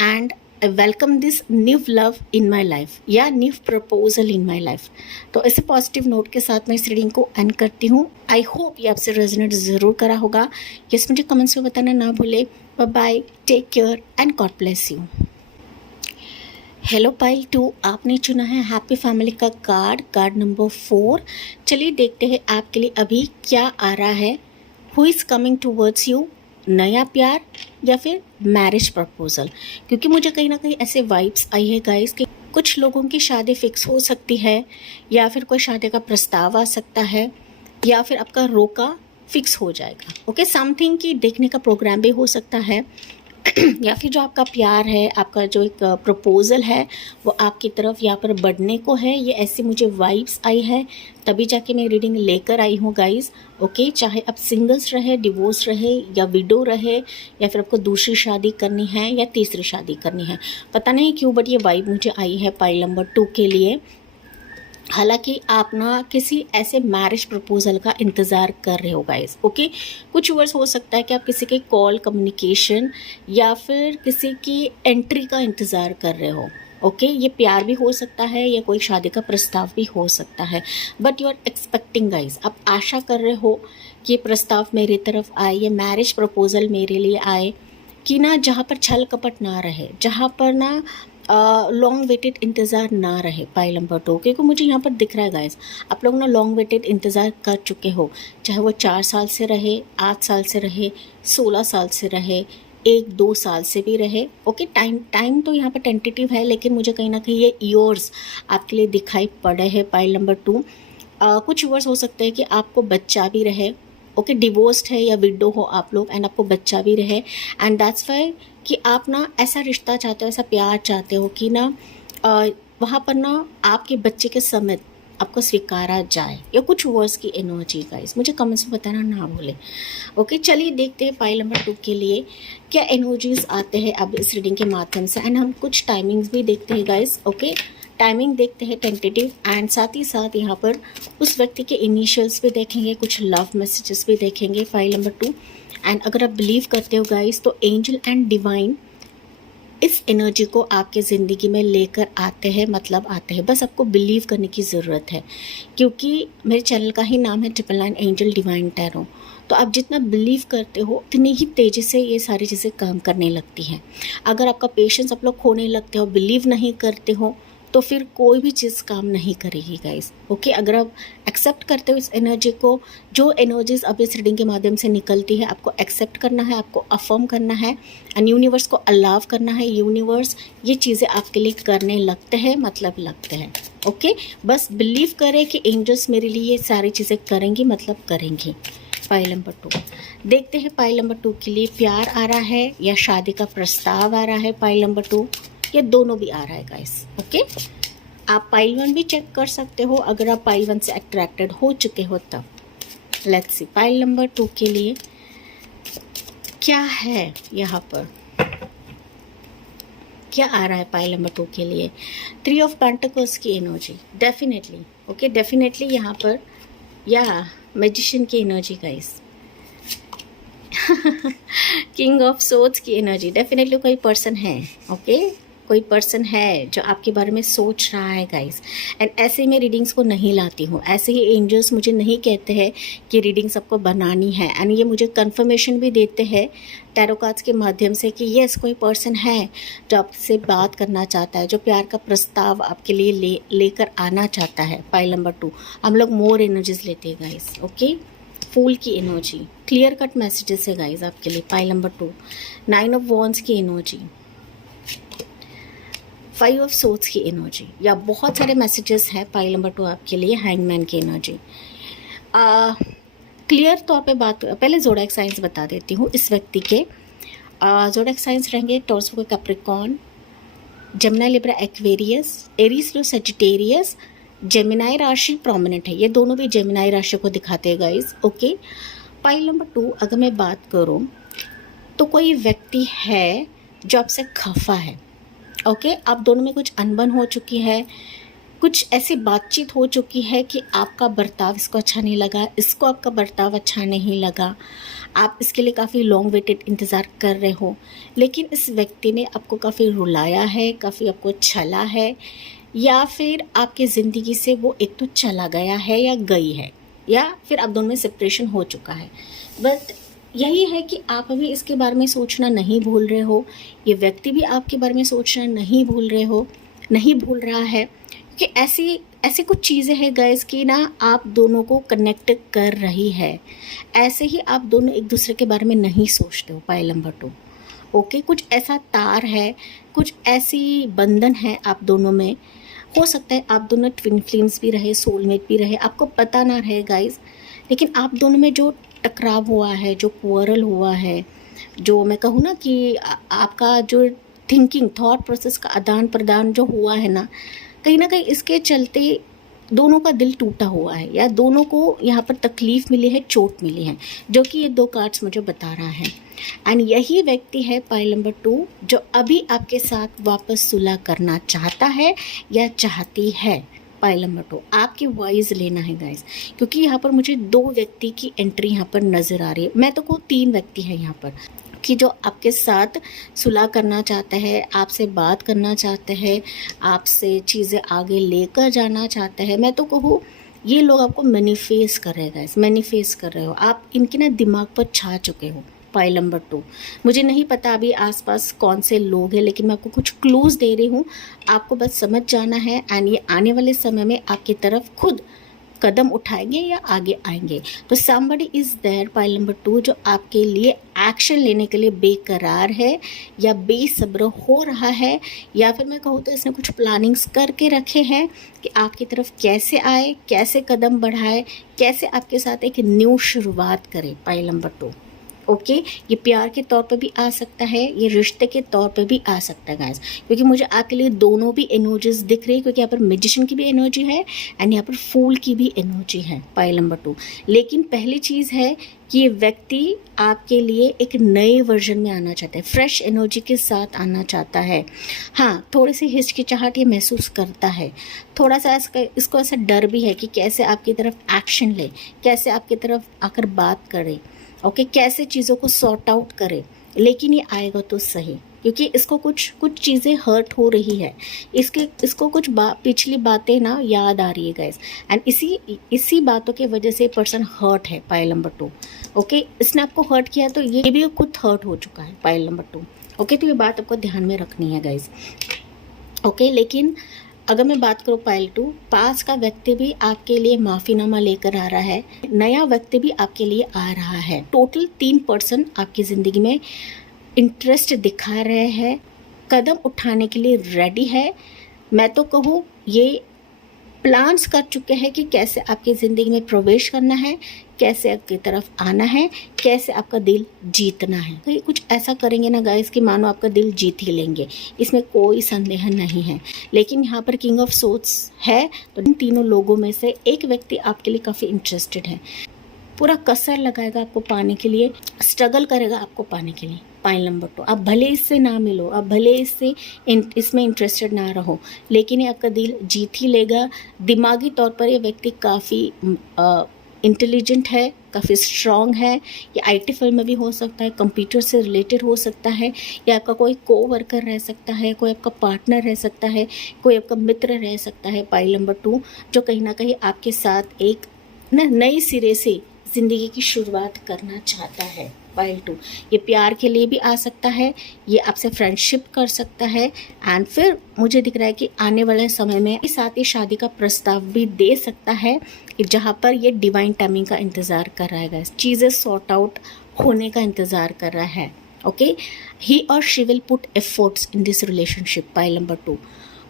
and I welcome this new love in my life या new proposal in my life. तो ऐसे पॉजिटिव नोट के साथ मैं इस रीडिंग को एंड करती हूँ। आई होप ये आपसे रेजोनेट ज़रूर करा होगा। यस, मुझे कमेंट्स में बताना ना भूले। Bye bye, take care and God bless you. Hello pile 2, आपने चुना है हैप्पी फैमिली का कार्ड नंबर 4। चलिए देखते हैं आपके लिए अभी क्या आ रहा है। Who is coming towards you, नया प्यार या फिर मैरिज प्रपोजल, क्योंकि मुझे कहीं ना कहीं ऐसे वाइब्स आई है गाइस कि कुछ लोगों की शादी फिक्स हो सकती है, या फिर कोई शादी का प्रस्ताव आ सकता है, या फिर आपका रोका फिक्स हो जाएगा। ओके, समथिंग की देखने का प्रोग्राम भी हो सकता है, या फिर जो आपका प्यार है, आपका जो एक प्रपोजल है वो आपकी तरफ यहाँ पर बढ़ने को है। ये ऐसी मुझे वाइब्स आई है, तभी जाके मैं रीडिंग लेकर आई हूँ गाइस। ओके, चाहे आप सिंगल्स रहे, डिवोर्स रहे या विडो रहे, या फिर आपको दूसरी शादी करनी है या तीसरी शादी करनी है, पता नहीं क्यों बट ये वाइब मुझे आई है पाइल नंबर 2 के लिए। हालांकि आप ना किसी ऐसे मैरिज प्रपोजल का इंतज़ार कर रहे हो गाइस। ओके, कुछ वर्ड्स हो सकता है कि आप किसी के कॉल, कम्युनिकेशन या फिर किसी की एंट्री का इंतज़ार कर रहे हो। ओके, ये प्यार भी हो सकता है या कोई शादी का प्रस्ताव भी हो सकता है, but you are expecting guys, आप आशा कर रहे हो कि ये प्रस्ताव मेरी तरफ आए, ये मैरिज प्रपोजल मेरे लिए आए, कि ना जहाँ पर छल कपट ना रहे, जहाँ पर ना लॉन्ग वेटेड इंतज़ार ना रहे। पाइल नंबर 2, क्योंकि मुझे यहाँ पर दिख रहा है गाइस, आप लोग ना लॉन्ग वेटेड इंतज़ार कर चुके हो, चाहे वो 4 साल से रहे, 8 साल से रहे, 16 साल से रहे, 1-2 साल से भी रहे। ओके, टाइम तो यहाँ पर टेंटेटिव है, लेकिन मुझे कहीं ना कहीं ये ईयर्स आपके लिए दिखाई पड़े हैं। पाइल नंबर 2, कुछ वर्ड्स हो सकते हैं कि आपको बच्चा भी रहे। ओके, डिवोर्स्ड है या विडो हो आप लोग एंड आपको बच्चा भी रहे, एंड दैट्स वाई कि आप ना ऐसा रिश्ता चाहते हो, ऐसा प्यार चाहते हो कि ना वहाँ पर ना आपके बच्चे के समेत आपको स्वीकारा जाए, या कुछ वर्ड्स की एनर्जी गाइस, मुझे कमेंट्स में बताना ना भूले। ओके, चलिए देखते हैं पाइल नंबर 2 के लिए क्या एनर्जीज आते हैं अब इस रीडिंग के माध्यम से, एंड हम कुछ टाइमिंग्स भी देखते हैं गाइस। ओके, टाइमिंग देखते हैं टेंटेटिव, एंड साथ ही साथ यहाँ पर उस व्यक्ति के इनिशियल्स भी देखेंगे, कुछ लव मैसेजेस भी देखेंगे। फाइल नंबर 2, एंड अगर आप बिलीव करते हो गाइस तो एंजल एंड डिवाइन इस एनर्जी को आपके ज़िंदगी में लेकर आते हैं, मतलब आते हैं, बस आपको बिलीव करने की ज़रूरत है, क्योंकि मेरे चैनल का ही नाम है 999 एंजल डिवाइन टैरो। तो आप जितना बिलीव करते हो उतनी ही तेज़ी से ये सारी चीज़ें काम करने लगती हैं। अगर आपका पेशेंस आप लोग खोने लगते हो, बिलीव नहीं करते हो, तो फिर कोई भी चीज़ काम नहीं करेगी गाइस। ओके, अगर आप एक्सेप्ट करते हो इस एनर्जी को, जो एनर्जीज अब इस रीडिंग के माध्यम से निकलती है, आपको एक्सेप्ट करना है, आपको अफर्म करना है, एंड यूनिवर्स को अलाव करना है। यूनिवर्स ये चीज़ें आपके लिए करने लगते हैं, मतलब लगते हैं। ओके, बस बिलीव करें कि एंजल्स मेरे लिए ये सारी चीज़ें करेंगी, मतलब करेंगी। पाइल नंबर 2 देखते हैं पाइल नंबर 2 के लिए प्यार आ रहा है या शादी का प्रस्ताव आ रहा है। पाइल नंबर 2 ये दोनों भी आ रहा है गाइस। ओके, आप पाइल 1 भी चेक कर सकते हो अगर आप पाइल 1 से अट्रैक्टेड हो चुके हो तब। लेट्स सी पाइल नंबर 2 के लिए क्या है यहाँ पर, क्या आ रहा है पाइल नंबर 2 के लिए? 3 ऑफ पेंटिकल्स की एनर्जी डेफिनेटली, ओके डेफिनेटली यहाँ पर, या मैजिशियन की energy guys. King of swords की एनर्जी, डेफिनेटली कोई पर्सन है, ओके कोई पर्सन है जो आपके बारे में सोच रहा है गाइस। एंड ऐसे में रीडिंग्स को नहीं लाती हूँ, ऐसे ही एंजल्स मुझे नहीं कहते हैं कि रीडिंग सबको बनानी है, एंड ये मुझे कंफर्मेशन भी देते हैं टैरो कार्ड्स के माध्यम से कि यस कोई पर्सन है जो आपसे बात करना चाहता है, जो प्यार का प्रस्ताव आपके लिए लेकर आना चाहता है। पाइल नंबर 2 हम लोग मोर एनर्जीज लेते हैं गाइस, ओके फूल की एनर्जी, क्लियर कट मैसेजेस है गाइस आपके लिए। पाइल नंबर 2 9 ऑफ वॉन्ड्स की एनर्जी, 5 ऑफ सोर्ड्स की एनर्जी, या बहुत सारे मैसेजेस हैं पाइल नंबर 2 आपके लिए। हैंगमैन की एनर्जी। क्लियर तौर पे बात, पहले ज़ोडिएक साइंस बता देती हूँ इस व्यक्ति के। ज़ोडिएक साइंस रहेंगे टॉरस को Capricorn, Gemini Libra Aquarius, Aries Leo Sagittarius, Gemini राशि प्रोमिनेंट है, ये दोनों भी जेमिनी राशि को दिखाते हैं गाइस, ओके। पाइल नंबर 2 अगर मैं बात करूँ तो कोई व्यक्ति है जो आपसे खफा है, ओके आप दोनों में कुछ अनबन हो चुकी है, कुछ ऐसी बातचीत हो चुकी है कि आपका बर्ताव इसको अच्छा नहीं लगा, इसको आपका बर्ताव अच्छा नहीं लगा, आप इसके लिए काफ़ी लॉन्ग वेटेड इंतज़ार कर रहे हो, लेकिन इस व्यक्ति ने आपको काफ़ी रुलाया है, काफ़ी आपको छला है, या फिर आपकी ज़िंदगी से वो एक तो चला गया है या गई है, या फिर आप दोनों में सेपरेशन हो चुका है। बट यही है कि आप अभी इसके बारे में सोचना नहीं भूल रहे हो, ये व्यक्ति भी आपके बारे में सोचना नहीं भूल रहा है, कि ऐसी कुछ चीज़ें हैं गाइस कि ना आप दोनों को कनेक्ट कर रही है। ऐसे ही आप दोनों एक दूसरे के बारे में नहीं सोचते हो। पाइल नंबर 2 ओके कुछ ऐसा तार है, कुछ ऐसी बंधन है आप दोनों में। हो सकता है आप दोनों ट्विन फ्लेम्स भी रहे, सोलमेट भी रहे, आपको पता ना रहे गाइस, लेकिन आप दोनों में जो टकराव हुआ है, जो क्वारल हुआ है, जो मैं कहूँ ना कि आपका जो थिंकिंग थॉट प्रोसेस का आदान प्रदान जो हुआ है ना कहीं इसके चलते दोनों का दिल टूटा हुआ है, या दोनों को यहाँ पर तकलीफ़ मिली है, चोट मिली है, जो कि ये 2 कार्ड्स मुझे बता रहा है। एंड यही व्यक्ति है पाइल नंबर 2 जो अभी आपके साथ वापस सुलह करना चाहता है या चाहती है। पाइल नंबर 2 आपकी वॉइस लेना है गाइस, क्योंकि यहाँ पर मुझे 2 व्यक्ति की एंट्री यहाँ पर नज़र आ रही है। मैं तो कहूँ 3 व्यक्ति है यहाँ पर कि जो आपके साथ सुलह करना चाहते हैं, आपसे बात करना चाहते हैं, आपसे चीज़ें आगे लेकर जाना चाहते हैं। मैं तो कहूँ ये लोग आपको मैनिफेस्ट कर रहे हैं गाइस, मैनिफेस्ट कर रहे हो, आप इनके ना दिमाग पर छा चुके हो। पाइल नंबर 2 मुझे नहीं पता अभी आसपास कौन से लोग हैं, लेकिन मैं आपको कुछ क्लूज़ दे रही हूँ, आपको बस समझ जाना है। एंड ये आने वाले समय में आपकी तरफ खुद कदम उठाएंगे या आगे आएंगे। तो somebody is there pile number 2 जो आपके लिए एक्शन लेने के लिए बेकरार है या बेसब्र हो रहा है, या फिर मैं कहूँ तो इसने कुछ प्लानिंग्स करके रखे हैं कि आपकी तरफ कैसे आए, कैसे कदम बढ़ाए, कैसे आपके साथ एक न्यू शुरुआत करे। पाइल नंबर 2 ओके ये प्यार के तौर पे भी आ सकता है, ये रिश्ते के तौर पे भी आ सकता है गाइस, क्योंकि मुझे आपके लिए दोनों भी एनर्जीज दिख रही है, क्योंकि यहाँ पर मैजिशियन की भी एनर्जी है एंड यहाँ पर फूल की भी एनर्जी है। पाइल नंबर 2 लेकिन पहली चीज़ है कि ये व्यक्ति आपके लिए एक नए वर्जन में आना चाहता है, फ्रेश एनर्जी के साथ आना चाहता है। हाँ थोड़ी सी हिचकिचाहट ये महसूस करता है, थोड़ा सा इसको ऐसा डर भी है कि कैसे आपकी तरफ एक्शन ले, कैसे आपकी तरफ आकर बात करे, ओके कैसे चीज़ों को सॉर्ट आउट करे, लेकिन ये आएगा तो सही, क्योंकि इसको कुछ चीज़ें हर्ट हो रही है, इसको कुछ पिछली बातें ना याद आ रही है गाइस, एंड इसी बातों की वजह से पर्सन हर्ट है। पाइल नंबर 2 ओके इसने आपको हर्ट किया तो ये भी खुद हर्ट हो चुका है। पाइल नंबर 2 ओके तो ये बात आपको ध्यान में रखनी है गाइस, ओके। लेकिन अगर मैं बात करूँ पाइल 2 पास का व्यक्ति भी आपके लिए माफ़ीनामा लेकर आ रहा है, नया व्यक्ति भी आपके लिए आ रहा है। टोटल 3 पर्सन आपकी ज़िंदगी में इंटरेस्ट दिखा रहे हैं, कदम उठाने के लिए रेडी है। मैं तो कहूँ ये प्लान्स कर चुके हैं कि कैसे आपकी ज़िंदगी में प्रवेश करना है, कैसे आपकी तरफ आना है, कैसे आपका दिल जीतना है। तो ये कुछ ऐसा करेंगे ना गाइस कि मानो आपका दिल जीत ही लेंगे, इसमें कोई संदेह नहीं है। लेकिन यहाँ पर किंग ऑफ सोर्ड्स है, तो इन तीनों लोगों में से एक व्यक्ति आपके लिए काफ़ी इंटरेस्टेड है। पूरा कसर लगाएगा आपको पाने के लिए, स्ट्रगल करेगा आपको पाने के लिए। पाइल नंबर 2, आप भले इससे ना मिलो, आप भले इसमें इंटरेस्टेड ना रहो, लेकिन ये आपका दिल जीत ही लेगा। दिमागी तौर पर ये व्यक्ति काफ़ी इंटेलिजेंट है, काफ़ी स्ट्रॉन्ग है। ये आईटी फील्ड में भी हो सकता है, कंप्यूटर से रिलेटेड हो सकता है, या आपका कोई कोवर्कर रह सकता है, कोई आपका पार्टनर रह सकता है, कोई आपका मित्र रह सकता है। पाइल नंबर 2 जो कहीं ना कहीं आपके साथ एक नई सिरे से ज़िंदगी की शुरुआत करना चाहता है। पाइल 2 ये प्यार के लिए भी आ सकता है, ये आपसे फ्रेंडशिप कर सकता है, एंड फिर मुझे दिख रहा है कि आने वाले समय में साथ ही शादी का प्रस्ताव भी दे सकता है, जहाँ पर ये डिवाइन टाइमिंग का इंतज़ार कर रहा है, चीज़ें सॉर्ट आउट होने का इंतज़ार कर रहा है। ओके, ही और she will put efforts in this relationship. Pile number 2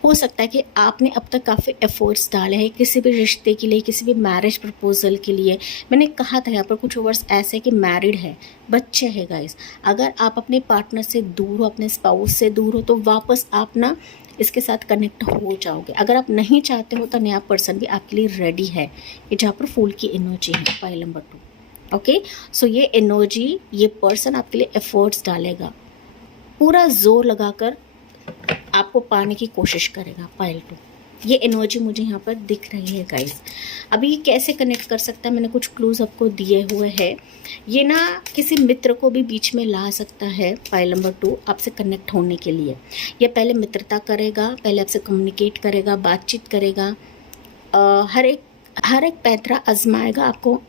हो सकता है कि आपने अब तक काफ़ी एफर्ट्स डाले हैं किसी भी रिश्ते के लिए, किसी भी मैरिज प्रपोजल के लिए। मैंने कहा था यहाँ पर कुछ वर्ड्स ऐसे कि मैरिड है, बच्चे हैं गाइस। अगर आप अपने पार्टनर से दूर हो, अपने स्पाउस से दूर हो, तो वापस आप ना इसके साथ कनेक्ट हो जाओगे। अगर आप नहीं चाहते हो तो नया पर्सन भी आपके लिए रेडी है, ये जहाँ पर फूल की एनर्जी है। पाइल नंबर 2 ओके, सो ये एनर्जी, ये पर्सन आपके लिए एफर्ट्स डालेगा, पूरा जोर लगाकर आपको पाने की कोशिश करेगा। पाइल 2 ये एनर्जी मुझे यहाँ पर दिख रही है गाइस। अभी ये कैसे कनेक्ट कर सकता है, मैंने कुछ क्लूज आपको दिए हुए हैं। ये ना किसी मित्र को भी बीच में ला सकता है। पाइल नंबर 2 आपसे कनेक्ट होने के लिए ये पहले मित्रता करेगा, पहले आपसे कम्युनिकेट करेगा, बातचीत करेगा, हर एक पैंतरा आजमाएगा आपको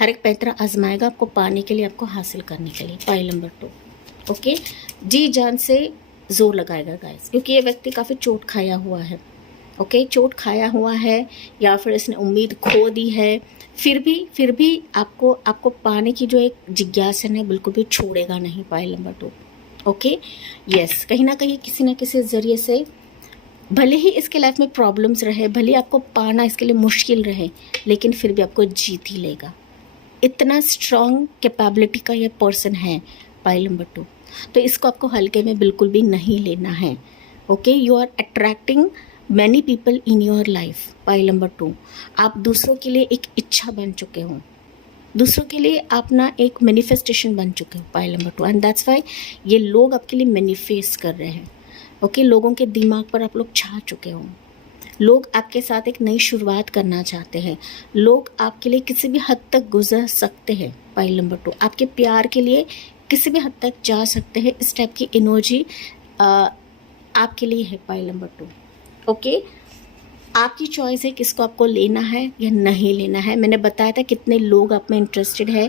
हर एक पैंतरा आजमाएगा आपको पाने के लिए, आपको हासिल करने के लिए। पाइल नंबर 2 ओके, जी जान से जोर लगाएगा गाइस, क्योंकि ये व्यक्ति काफ़ी चोट खाया हुआ है। ओके, चोट खाया हुआ है, या फिर इसने उम्मीद खो दी है, फिर भी आपको पाने की जो एक जिज्ञासा है बिल्कुल भी छोड़ेगा नहीं। पाइल नंबर 2 ओके, यस, कहीं ना कहीं किसी न किसी ज़रिए से, भले ही इसके लाइफ में प्रॉब्लम्स रहे, भले ही आपको पाना इसके लिए मुश्किल रहे, लेकिन फिर भी आपको जीत ही लेगा। इतना स्ट्रॉन्ग कैपेबिलिटी का ये पर्सन है। पाइल नंबर 2 तो इसको आपको हल्के में बिल्कुल भी नहीं लेना है। Okay, you are attracting many people in your life. Pile number 2 आप दूसरों के लिए एक इच्छा बन चुके हो, दूसरों के लिए आप ना एक मैनिफेस्टेशन बन चुके हो। Pile number 2 and that's why ये लोग आपके लिए मैनिफेस्ट कर रहे हैं। ओके, लोगों के दिमाग पर आप लोग छा चुके हो, लोग आपके साथ एक नई शुरुआत करना चाहते हैं, लोग आपके लिए किसी भी हद तक गुजर सकते हैं। पाइल नंबर 2 आपके प्यार के लिए किसी भी हद तक जा सकते हैं। इस टाइप की एनर्जी आपके लिए है। पाइल नंबर 2 ओके, आपकी चॉइस है किसको आपको लेना है या नहीं लेना है। मैंने बताया था कितने लोग आप में इंटरेस्टेड है,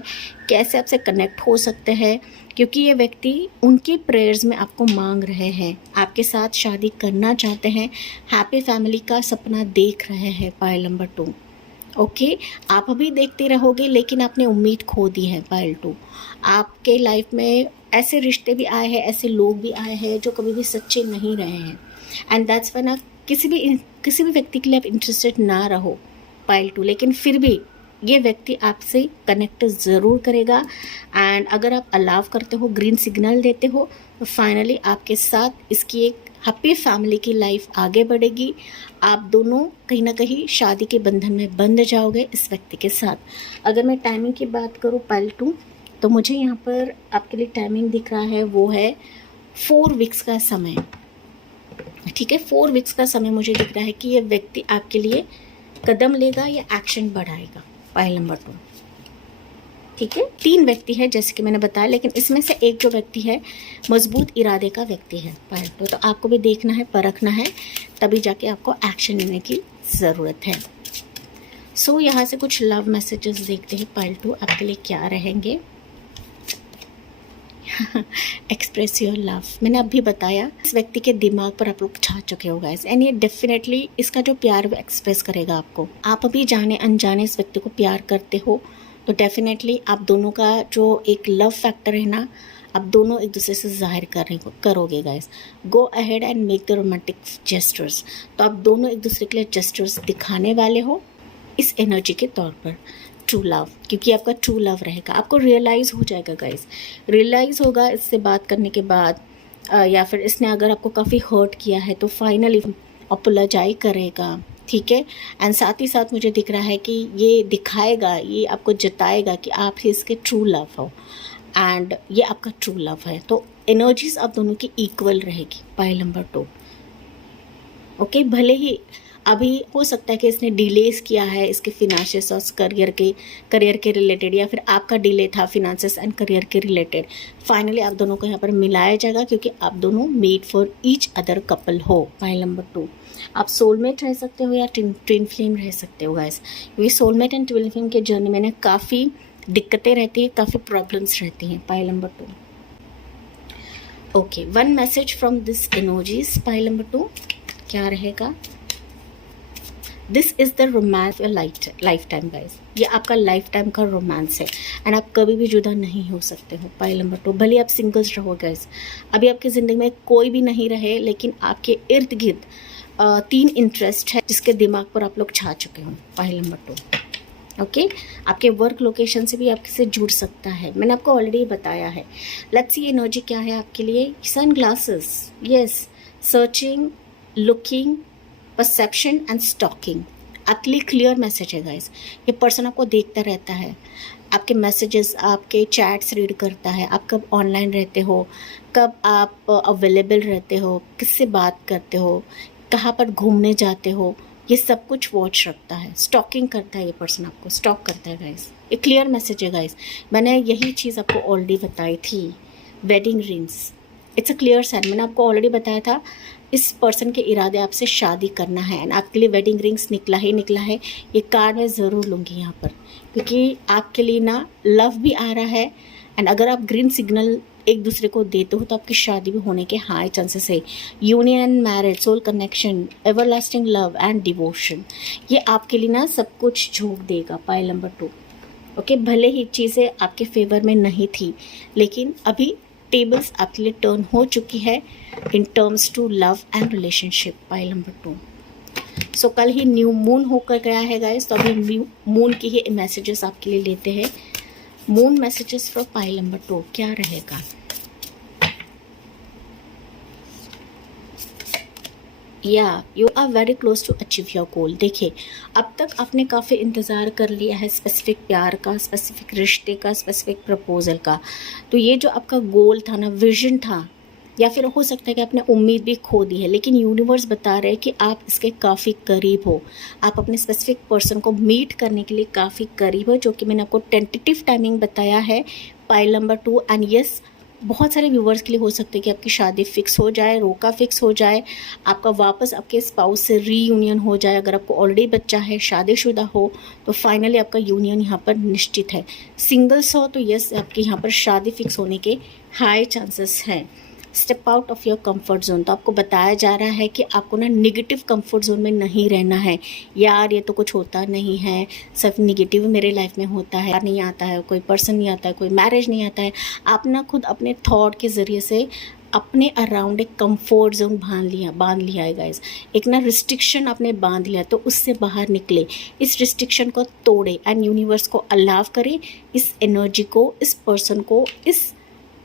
कैसे आपसे कनेक्ट हो सकते हैं, क्योंकि ये व्यक्ति उनकी प्रेयर्स में आपको मांग रहे हैं, आपके साथ शादी करना चाहते हैं, हैप्पी फैमिली का सपना देख रहे हैं। पाइल नंबर 2 ओके, आप अभी देखते रहोगे लेकिन आपने उम्मीद खो दी है। पाइल 2 आपके लाइफ में ऐसे रिश्ते भी आए हैं, ऐसे लोग भी आए हैं जो कभी भी सच्चे नहीं रहे हैं, एंड दैट्स व्हेन आप किसी भी व्यक्ति के लिए आप इंटरेस्टेड ना रहो। पाइल 2 लेकिन फिर भी ये व्यक्ति आपसे कनेक्ट ज़रूर करेगा, एंड अगर आप अलाउ करते हो, ग्रीन सिग्नल देते हो, तो फाइनली आपके साथ इसकी एक हैप्पी फैमिली की लाइफ आगे बढ़ेगी। आप दोनों कहीं ना कहीं शादी के बंधन में बंध जाओगे इस व्यक्ति के साथ। अगर मैं टाइमिंग की बात करूँ पाइल 2 तो मुझे यहाँ पर आपके लिए टाइमिंग दिख रहा है, वो है 4 वीक्स का समय। ठीक है, 4 वीक्स का समय मुझे दिख रहा है कि ये व्यक्ति आपके लिए कदम लेगा या एक्शन बढ़ाएगा। पाइल नंबर 2 ठीक है, 3 व्यक्ति है जैसे कि मैंने बताया, लेकिन इसमें से एक जो व्यक्ति है मजबूत इरादे का व्यक्ति है। पाइल 2 तो आपको भी देखना है, परखना है, तभी जाके आपको एक्शन लेने की ज़रूरत है। सो यहाँ से कुछ लव मैसेजेस देखते हैं पाइल 2 आपके लिए क्या रहेंगे। एक्सप्रेस योर लव, मैंने अभी बताया इस व्यक्ति के दिमाग पर आप लोग छा चुके हो गाइस, एंड ये डेफिनेटली इसका जो प्यार वो एक्सप्रेस करेगा आपको। आप अभी जाने अनजाने इस व्यक्ति को प्यार करते हो, तो डेफिनेटली आप दोनों का जो एक लव फैक्टर है ना, आप दोनों एक दूसरे से जाहिर करोगे guys. Go ahead and make the romantic gestures, तो आप दोनों एक दूसरे के लिए जेस्चर्स दिखाने वाले हो इस एनर्जी के तौर पर। ट्रू लव, क्योंकि आपका ट्रू लव रहेगा, आपको रियलाइज़ हो जाएगा गाइस, रियलाइज़ होगा इससे बात करने के बाद, या फिर इसने अगर आपको काफ़ी हर्ट किया है तो फाइनली अपोलोजाइज करेगा, ठीक है। एंड साथ ही साथ मुझे दिख रहा है कि ये दिखाएगा, ये आपको जताएगा कि आप ही इसके ट्रू लव हो एंड ये आपका ट्रू लव है। तो एनर्जीज आप दोनों की इक्वल रहेगी। Pile number 2। ओके, भले ही अभी हो सकता है कि इसने डिलेस किया है इसके फिनांसेस और करियर के रिलेटेड, या फिर आपका डिले था फिनांसेस एंड करियर के रिलेटेड। फाइनली आप दोनों को यहाँ पर मिलाया जाएगा क्योंकि आप दोनों made for each other couple हो। Pile number 2। आप सोलमेट रह सकते हो या ट्विन फ्लेम रह सकते हो गाइस। क्योंकि सोलमेट एंड ट्विन फ्लेम के जर्नी में काफ़ी दिक्कतें रहती है, काफ़ी प्रॉब्लम्स रहती हैं। Pile number 2। Okay, one message from this energies. Pile number 2 क्या रहेगा? This is the romance life time guys. ये आपका लाइफ टाइम का रोमांस है एंड आप कभी भी जुदा नहीं हो सकते हो। Pile number 2। भले आप सिंगल्स रहो गाइज, अभी आपकी ज़िंदगी में कोई भी नहीं रहे, लेकिन आपके इर्द गिर्द 3 इंटरेस्ट है जिसके दिमाग पर आप लोग छा चुके हो। Pile number 2। ओके, आपके वर्क लोकेशन से भी आपसे जुड़ सकता है, मैंने आपको ऑलरेडी बताया है। लेट्स सी एनर्जी क्या है आपके लिए। Sun glasses, yes, searching, looking, perception and stalking. आपके लिए क्लियर मैसेज है गाइस। ये पर्सन आपको देखता रहता है, आपके मैसेजेस, आपके चैट्स रीड करता है, आप कब ऑनलाइन रहते हो, कब आप अवेलेबल रहते हो, किससे बात करते हो, कहाँ पर घूमने जाते हो, ये सब कुछ वॉच रखता है। स्टॉकिंग करता है, ये पर्सन आपको स्टॉक करता है गाइस। ये क्लियर मैसेज है गाइस। मैंने यही चीज़ आपको ऑलरेडी बताई थी। Wedding rings, it's a clear sign. मैंने आपको ऑलरेडी बताया था इस पर्सन के इरादे आपसे शादी करना है एंड आपके लिए वेडिंग रिंग्स निकला है। ये कार्ड मैं ज़रूर लूँगी यहाँ पर, क्योंकि आपके लिए ना लव भी आ रहा है एंड अगर आप ग्रीन सिग्नल एक दूसरे को देते हो तो आपकी शादी भी होने के हाई चांसेस है। Union and marriage, soul connection, everlasting love and devotion, ये आपके लिए ना सब कुछ झोंक देगा। Pile number 2। ओके, भले ही चीज़ें आपके फेवर में नहीं थी, लेकिन अभी टेबल्स आपके लिए टर्न हो चुकी है in terms to love and relationship. Pile number 2। So कल ही न्यू मून होकर गया है गाइस, तो अभी मून की ही मैसेजेस आपके लिए लेते हैं। Moon messages for pile number 2 क्या रहेगा? या you are very close to achieve your goal. देखिए, अब तक आपने काफ़ी इंतज़ार कर लिया है स्पेसिफिक प्यार का, स्पेसिफिक रिश्ते का, स्पेसिफिक प्रपोजल का। तो ये जो आपका गोल था ना, विजन था, या फिर हो सकता है कि आपने उम्मीद भी खो दी है, लेकिन यूनिवर्स बता रहे हैं कि आप इसके काफ़ी करीब हो। आप अपने स्पेसिफिक पर्सन को मीट करने के लिए काफ़ी करीब हो, जो कि मैंने आपको टेंटेटिव टाइमिंग बताया है। Pile number 2। एंड यस, बहुत सारे व्यूवर्स के लिए हो सकता है कि आपकी शादी फिक्स हो जाए, रोका फिक्स हो जाए, आपका वापस आपके स्पाउस से रीयूनियन हो जाए। अगर आपको ऑलरेडी बच्चा है, शादीशुदा हो, तो फाइनली आपका यूनियन यहाँ पर निश्चित है। सिंगल्स हो तो यस, आपकी यहाँ पर शादी फिक्स होने के हाई चांसेस हैं। Step out of your comfort zone, तो आपको बताया जा रहा है कि आपको ना निगेटिव कंफर्ट जोन में नहीं रहना है। यार ये तो कुछ होता नहीं है, सिर्फ निगेटिव मेरे लाइफ में होता है, नहीं आता है, कोई पर्सन नहीं आता है, कोई मैरिज नहीं आता है। आप ना खुद अपने थॉट के ज़रिए से अपने अराउंड एक कंफर्ट जोन बांध लिया है गाइस। एक ना रिस्ट्रिक्शन आपने बांध लिया, तो उससे बाहर निकले, इस रिस्ट्रिक्शन को तोड़े एंड यूनिवर्स को अलाव करें इस एनर्जी को, इस पर्सन को, इस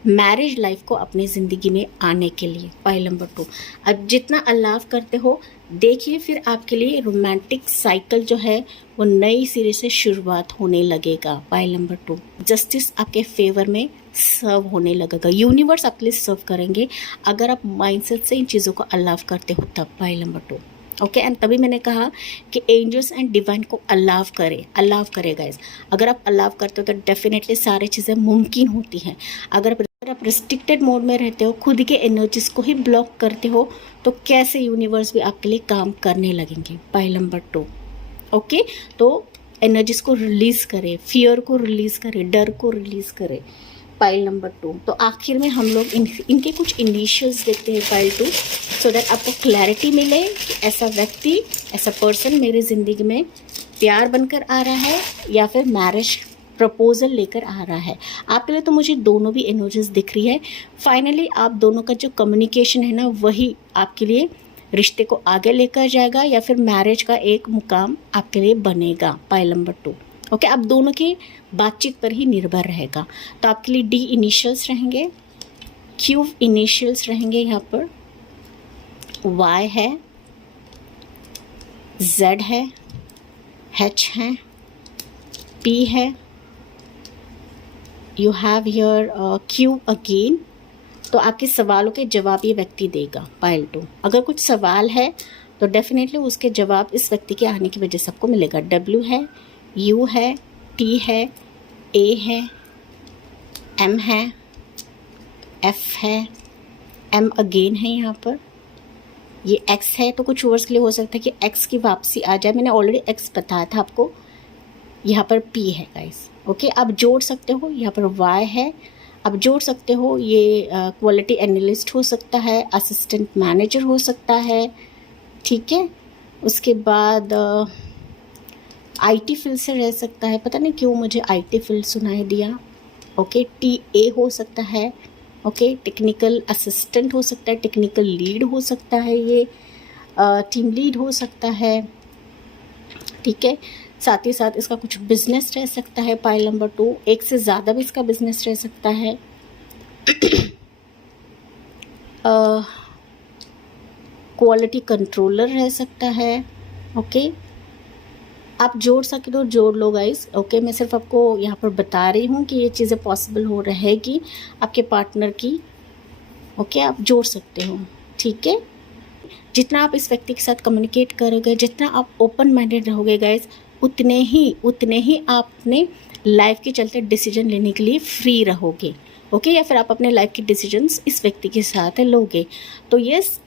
मैरिज लाइफ को अपनी ज़िंदगी में आने के लिए। Pile number 2। अब जितना अलाव करते हो, देखिए फिर आपके लिए रोमांटिक साइकिल जो है वो नई सिरे से शुरुआत होने लगेगा। Pile number 2। जस्टिस आपके फेवर में सर्व होने लगेगा, यूनिवर्स आपके लिए सर्व करेंगे अगर आप माइंडसेट से इन चीज़ों को अलाव करते हो तब। Pile number 2। ओके, एंड तभी मैंने कहा कि एंजल्स एंड डिवाइन को अलाव करे गाइस। अगर आप अलाव करते हो तो डेफिनेटली सारी चीज़ें मुमकिन होती हैं। अगर आप रिस्ट्रिक्टेड मोड में रहते हो, खुद के एनर्जीज को ही ब्लॉक करते हो, तो कैसे यूनिवर्स भी आपके लिए काम करने लगेंगे। Pile number 2। ओके, तो एनर्जीज को रिलीज़ करें, फियर को रिलीज़ करें, डर को रिलीज़ करें। Pile number 2। तो आखिर में हम लोग इनके कुछ इनिशियल्स देखते हैं पाइल 2, सो दैट आपको क्लैरिटी मिले कि ऐसा व्यक्ति, ऐसा पर्सन मेरी ज़िंदगी में प्यार बनकर आ रहा है या फिर मैरिज प्रपोजल लेकर आ रहा है। आपके लिए तो मुझे दोनों भी एनर्जीज दिख रही है। फाइनली आप दोनों का जो कम्युनिकेशन है ना, वही आपके लिए रिश्ते को आगे लेकर जाएगा या फिर मैरिज का एक मुकाम आपके लिए बनेगा। Pile number 2। ओके, आप दोनों की बातचीत पर ही निर्भर रहेगा। तो आपके लिए डी इनिशियल्स रहेंगे, क्यू इनिशियल्स रहेंगे, यहाँ पर वाई है, Z है, H है, P है, you have your Q again. तो आपके सवालों के जवाब ये व्यक्ति देगा पाइल 2। अगर कुछ सवाल है तो डेफिनेटली उसके जवाब इस व्यक्ति के आने की वजह से आपको मिलेगा। W है, U है, T है, A है, M है, F है, M अगेन है यहाँ पर, ये X है। तो कुछ वर्ड्स के लिए हो सकता है कि X की वापसी आ जाए, मैंने ऑलरेडी X बताया था आपको। यहाँ पर P है गाइस, ओके। आप जोड़ सकते हो, यहाँ पर Y है, आप जोड़ सकते हो। ये क्वालिटी एनालिस्ट हो सकता है, असिस्टेंट मैनेजर हो सकता है, ठीक है। उसके बाद IT फील्ड से रह सकता है, पता नहीं क्यों मुझे IT फील्ड सुनाई दिया, ओके। TA हो सकता है, ओके। टेक्निकल असिस्टेंट हो सकता है, टेक्निकल लीड हो सकता है, ये टीम लीड हो सकता है, ठीक है। साथ ही साथ इसका कुछ बिजनेस रह सकता है पाइल नंबर 2, एक से ज़्यादा भी इसका बिजनेस रह सकता है। क्वालिटी कंट्रोलर रह सकता है, ओके। आप जोड़ सके तो जोड़ लो गाइस, ओके। मैं सिर्फ आपको यहाँ पर बता रही हूँ कि ये चीज़ें पॉसिबल हो रहेगी आपके पार्टनर की, ओके। आप जोड़ सकते हो, ठीक है। जितना आप इस व्यक्ति के साथ कम्युनिकेट करोगे, जितना आप ओपन माइंडेड रहोगे गाइस, उतने ही आप अपने लाइफ के चलते डिसीजन लेने के लिए फ्री रहोगे, ओके। या फिर आप अपने लाइफ के डिसीजंस इस व्यक्ति के साथ लोगे। तो यस,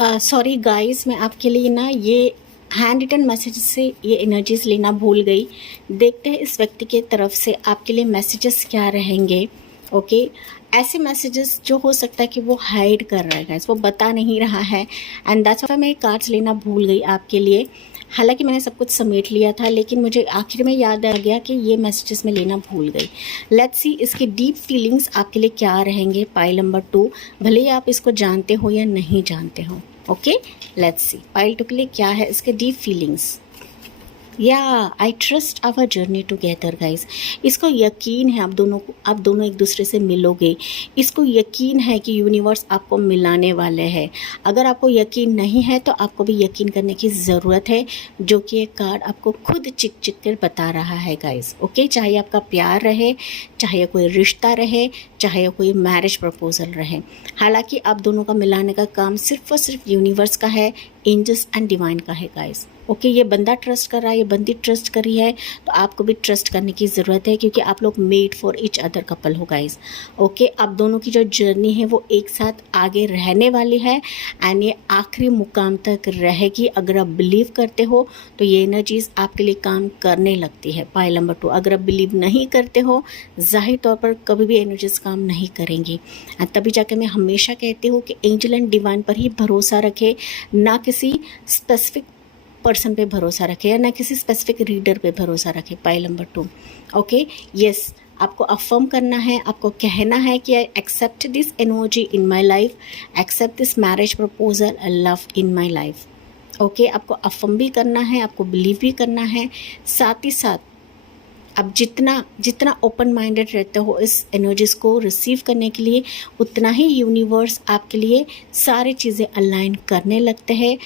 सॉरी गाइस, मैं आपके लिए ना ये हैंड रिटन मैसेज से ये एनर्जीज लेना भूल गई। देखते हैं इस व्यक्ति के तरफ से आपके लिए मैसेजेस क्या रहेंगे, ओके। ऐसे मैसेजेस जो हो सकता है कि वो हाइड कर रहा है गाइस, वो बता नहीं रहा है, एंड दैट्स व्हाई मैं कार्ड्स लेना भूल गई आपके लिए। हालांकि मैंने सब कुछ समेट लिया था, लेकिन मुझे आखिर में याद आ गया कि ये मैसेजेस मैं लेना भूल गई। लेट्स सी इसके डीप फीलिंग्स आपके लिए क्या रहेंगे पाइल नंबर 2, भले ही आप इसको जानते हो या नहीं जानते हो, ओके। लेट्स सी पाइल 2 के लिए क्या है इसके डीप फीलिंग्स। या I trust our journey together guys. इसको यकीन है आप दोनों एक दूसरे से मिलोगे। इसको यकीन है कि यूनिवर्स आपको मिलाने वाले हैं। अगर आपको यकीन नहीं है तो आपको भी यकीन करने की ज़रूरत है, जो कि ये कार्ड आपको खुद चिक चिक कर बता रहा है गाइज, ओके। चाहे आपका प्यार रहे, चाहे कोई रिश्ता रहे, चाहे कोई मैरिज प्रपोजल रहे, हालांकि आप दोनों का मिलाने का काम सिर्फ और सिर्फ यूनिवर्स का है, एंजल्स एंड डिवाइन का है गाइज, ओके। ये बंदा ट्रस्ट कर रहा है, ये बंदी ट्रस्ट कर रही है, तो आपको भी ट्रस्ट करने की ज़रूरत है, क्योंकि आप लोग made for each other couple हो गाइज, ओके। आप दोनों की जो जर्नी है वो एक साथ आगे रहने वाली है, एंड ये आखिरी मुकाम तक रहेगी। अगर आप बिलीव करते हो तो ये एनर्जीज आपके लिए काम करने लगती है पाइल नंबर 2। अगर आप बिलीव नहीं करते हो, जाहिर तौर पर कभी भी एनर्जीज काम नहीं करेंगी। तभी जाकर मैं हमेशा कहती हूँ कि एंजल एंड डिवाइन पर ही भरोसा रखें, ना किसी स्पेसिफिक पर्सन पे भरोसा रखे, या ना किसी स्पेसिफिक रीडर पे भरोसा रखे पाइल नंबर 2, ओके। यस, आपको अफर्म करना है, आपको कहना है कि I accept this energy in my life, accept this marriage proposal, love in my life, okay. आपको अफर्म भी करना है, आपको बिलीव भी करना है। साथ ही साथ अब जितना ओपन माइंडेड रहते हो इस एनर्जीज को रिसीव करने के लिए, उतना ही यूनिवर्स आपके लिए सारी चीज़ें अलाइन करने लगते हैं।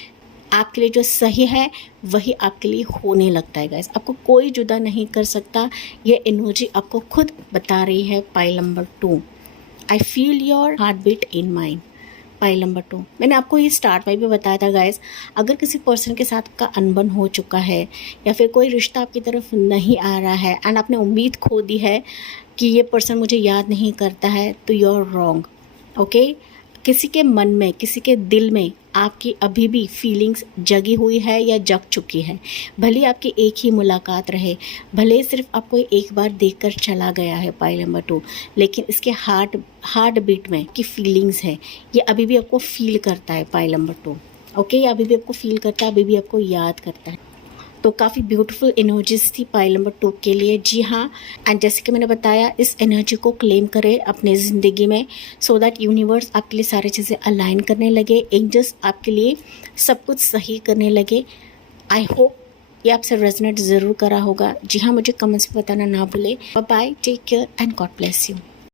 आपके लिए जो सही है वही आपके लिए होने लगता है गाइस। आपको कोई जुदा नहीं कर सकता, ये एनर्जी आपको खुद बता रही है pile number 2। I feel your heart beat in mind pile number 2। मैंने आपको ये स्टार्ट में भी बताया था गाइस, अगर किसी पर्सन के साथ का अनबन हो चुका है, या फिर कोई रिश्ता आपकी तरफ नहीं आ रहा है, एंड आपने उम्मीद खो दी है कि ये पर्सन मुझे याद नहीं करता है, तो यू आर रॉन्ग, ओके। किसी के मन में, किसी के दिल में आपकी अभी भी फीलिंग्स जगी हुई है या जग चुकी है। भले आपकी एक ही मुलाकात रहे, भले सिर्फ आपको एक बार देखकर चला गया है पाइल नंबर 2, लेकिन इसके हार्ट बीट में की फीलिंग्स है, ये अभी भी आपको फील करता है पाइल नंबर 2, ओके। ये अभी भी आपको फील करता है, अभी भी आपको याद करता है। तो काफ़ी ब्यूटीफुल एनर्जीज थी पाइल नंबर 2 के लिए, जी हाँ। एंड जैसे कि मैंने बताया, इस एनर्जी को क्लेम करें अपने ज़िंदगी में, सो दैट यूनिवर्स आपके लिए सारी चीज़ें अलाइन करने लगे, एंजल्स आपके लिए सब कुछ सही करने लगे। आई होप ये आपसे रेजोनेट ज़रूर करा होगा। जी हाँ, मुझे कमेंट्स में बताना ना भूले। Bye, take care and God bless you.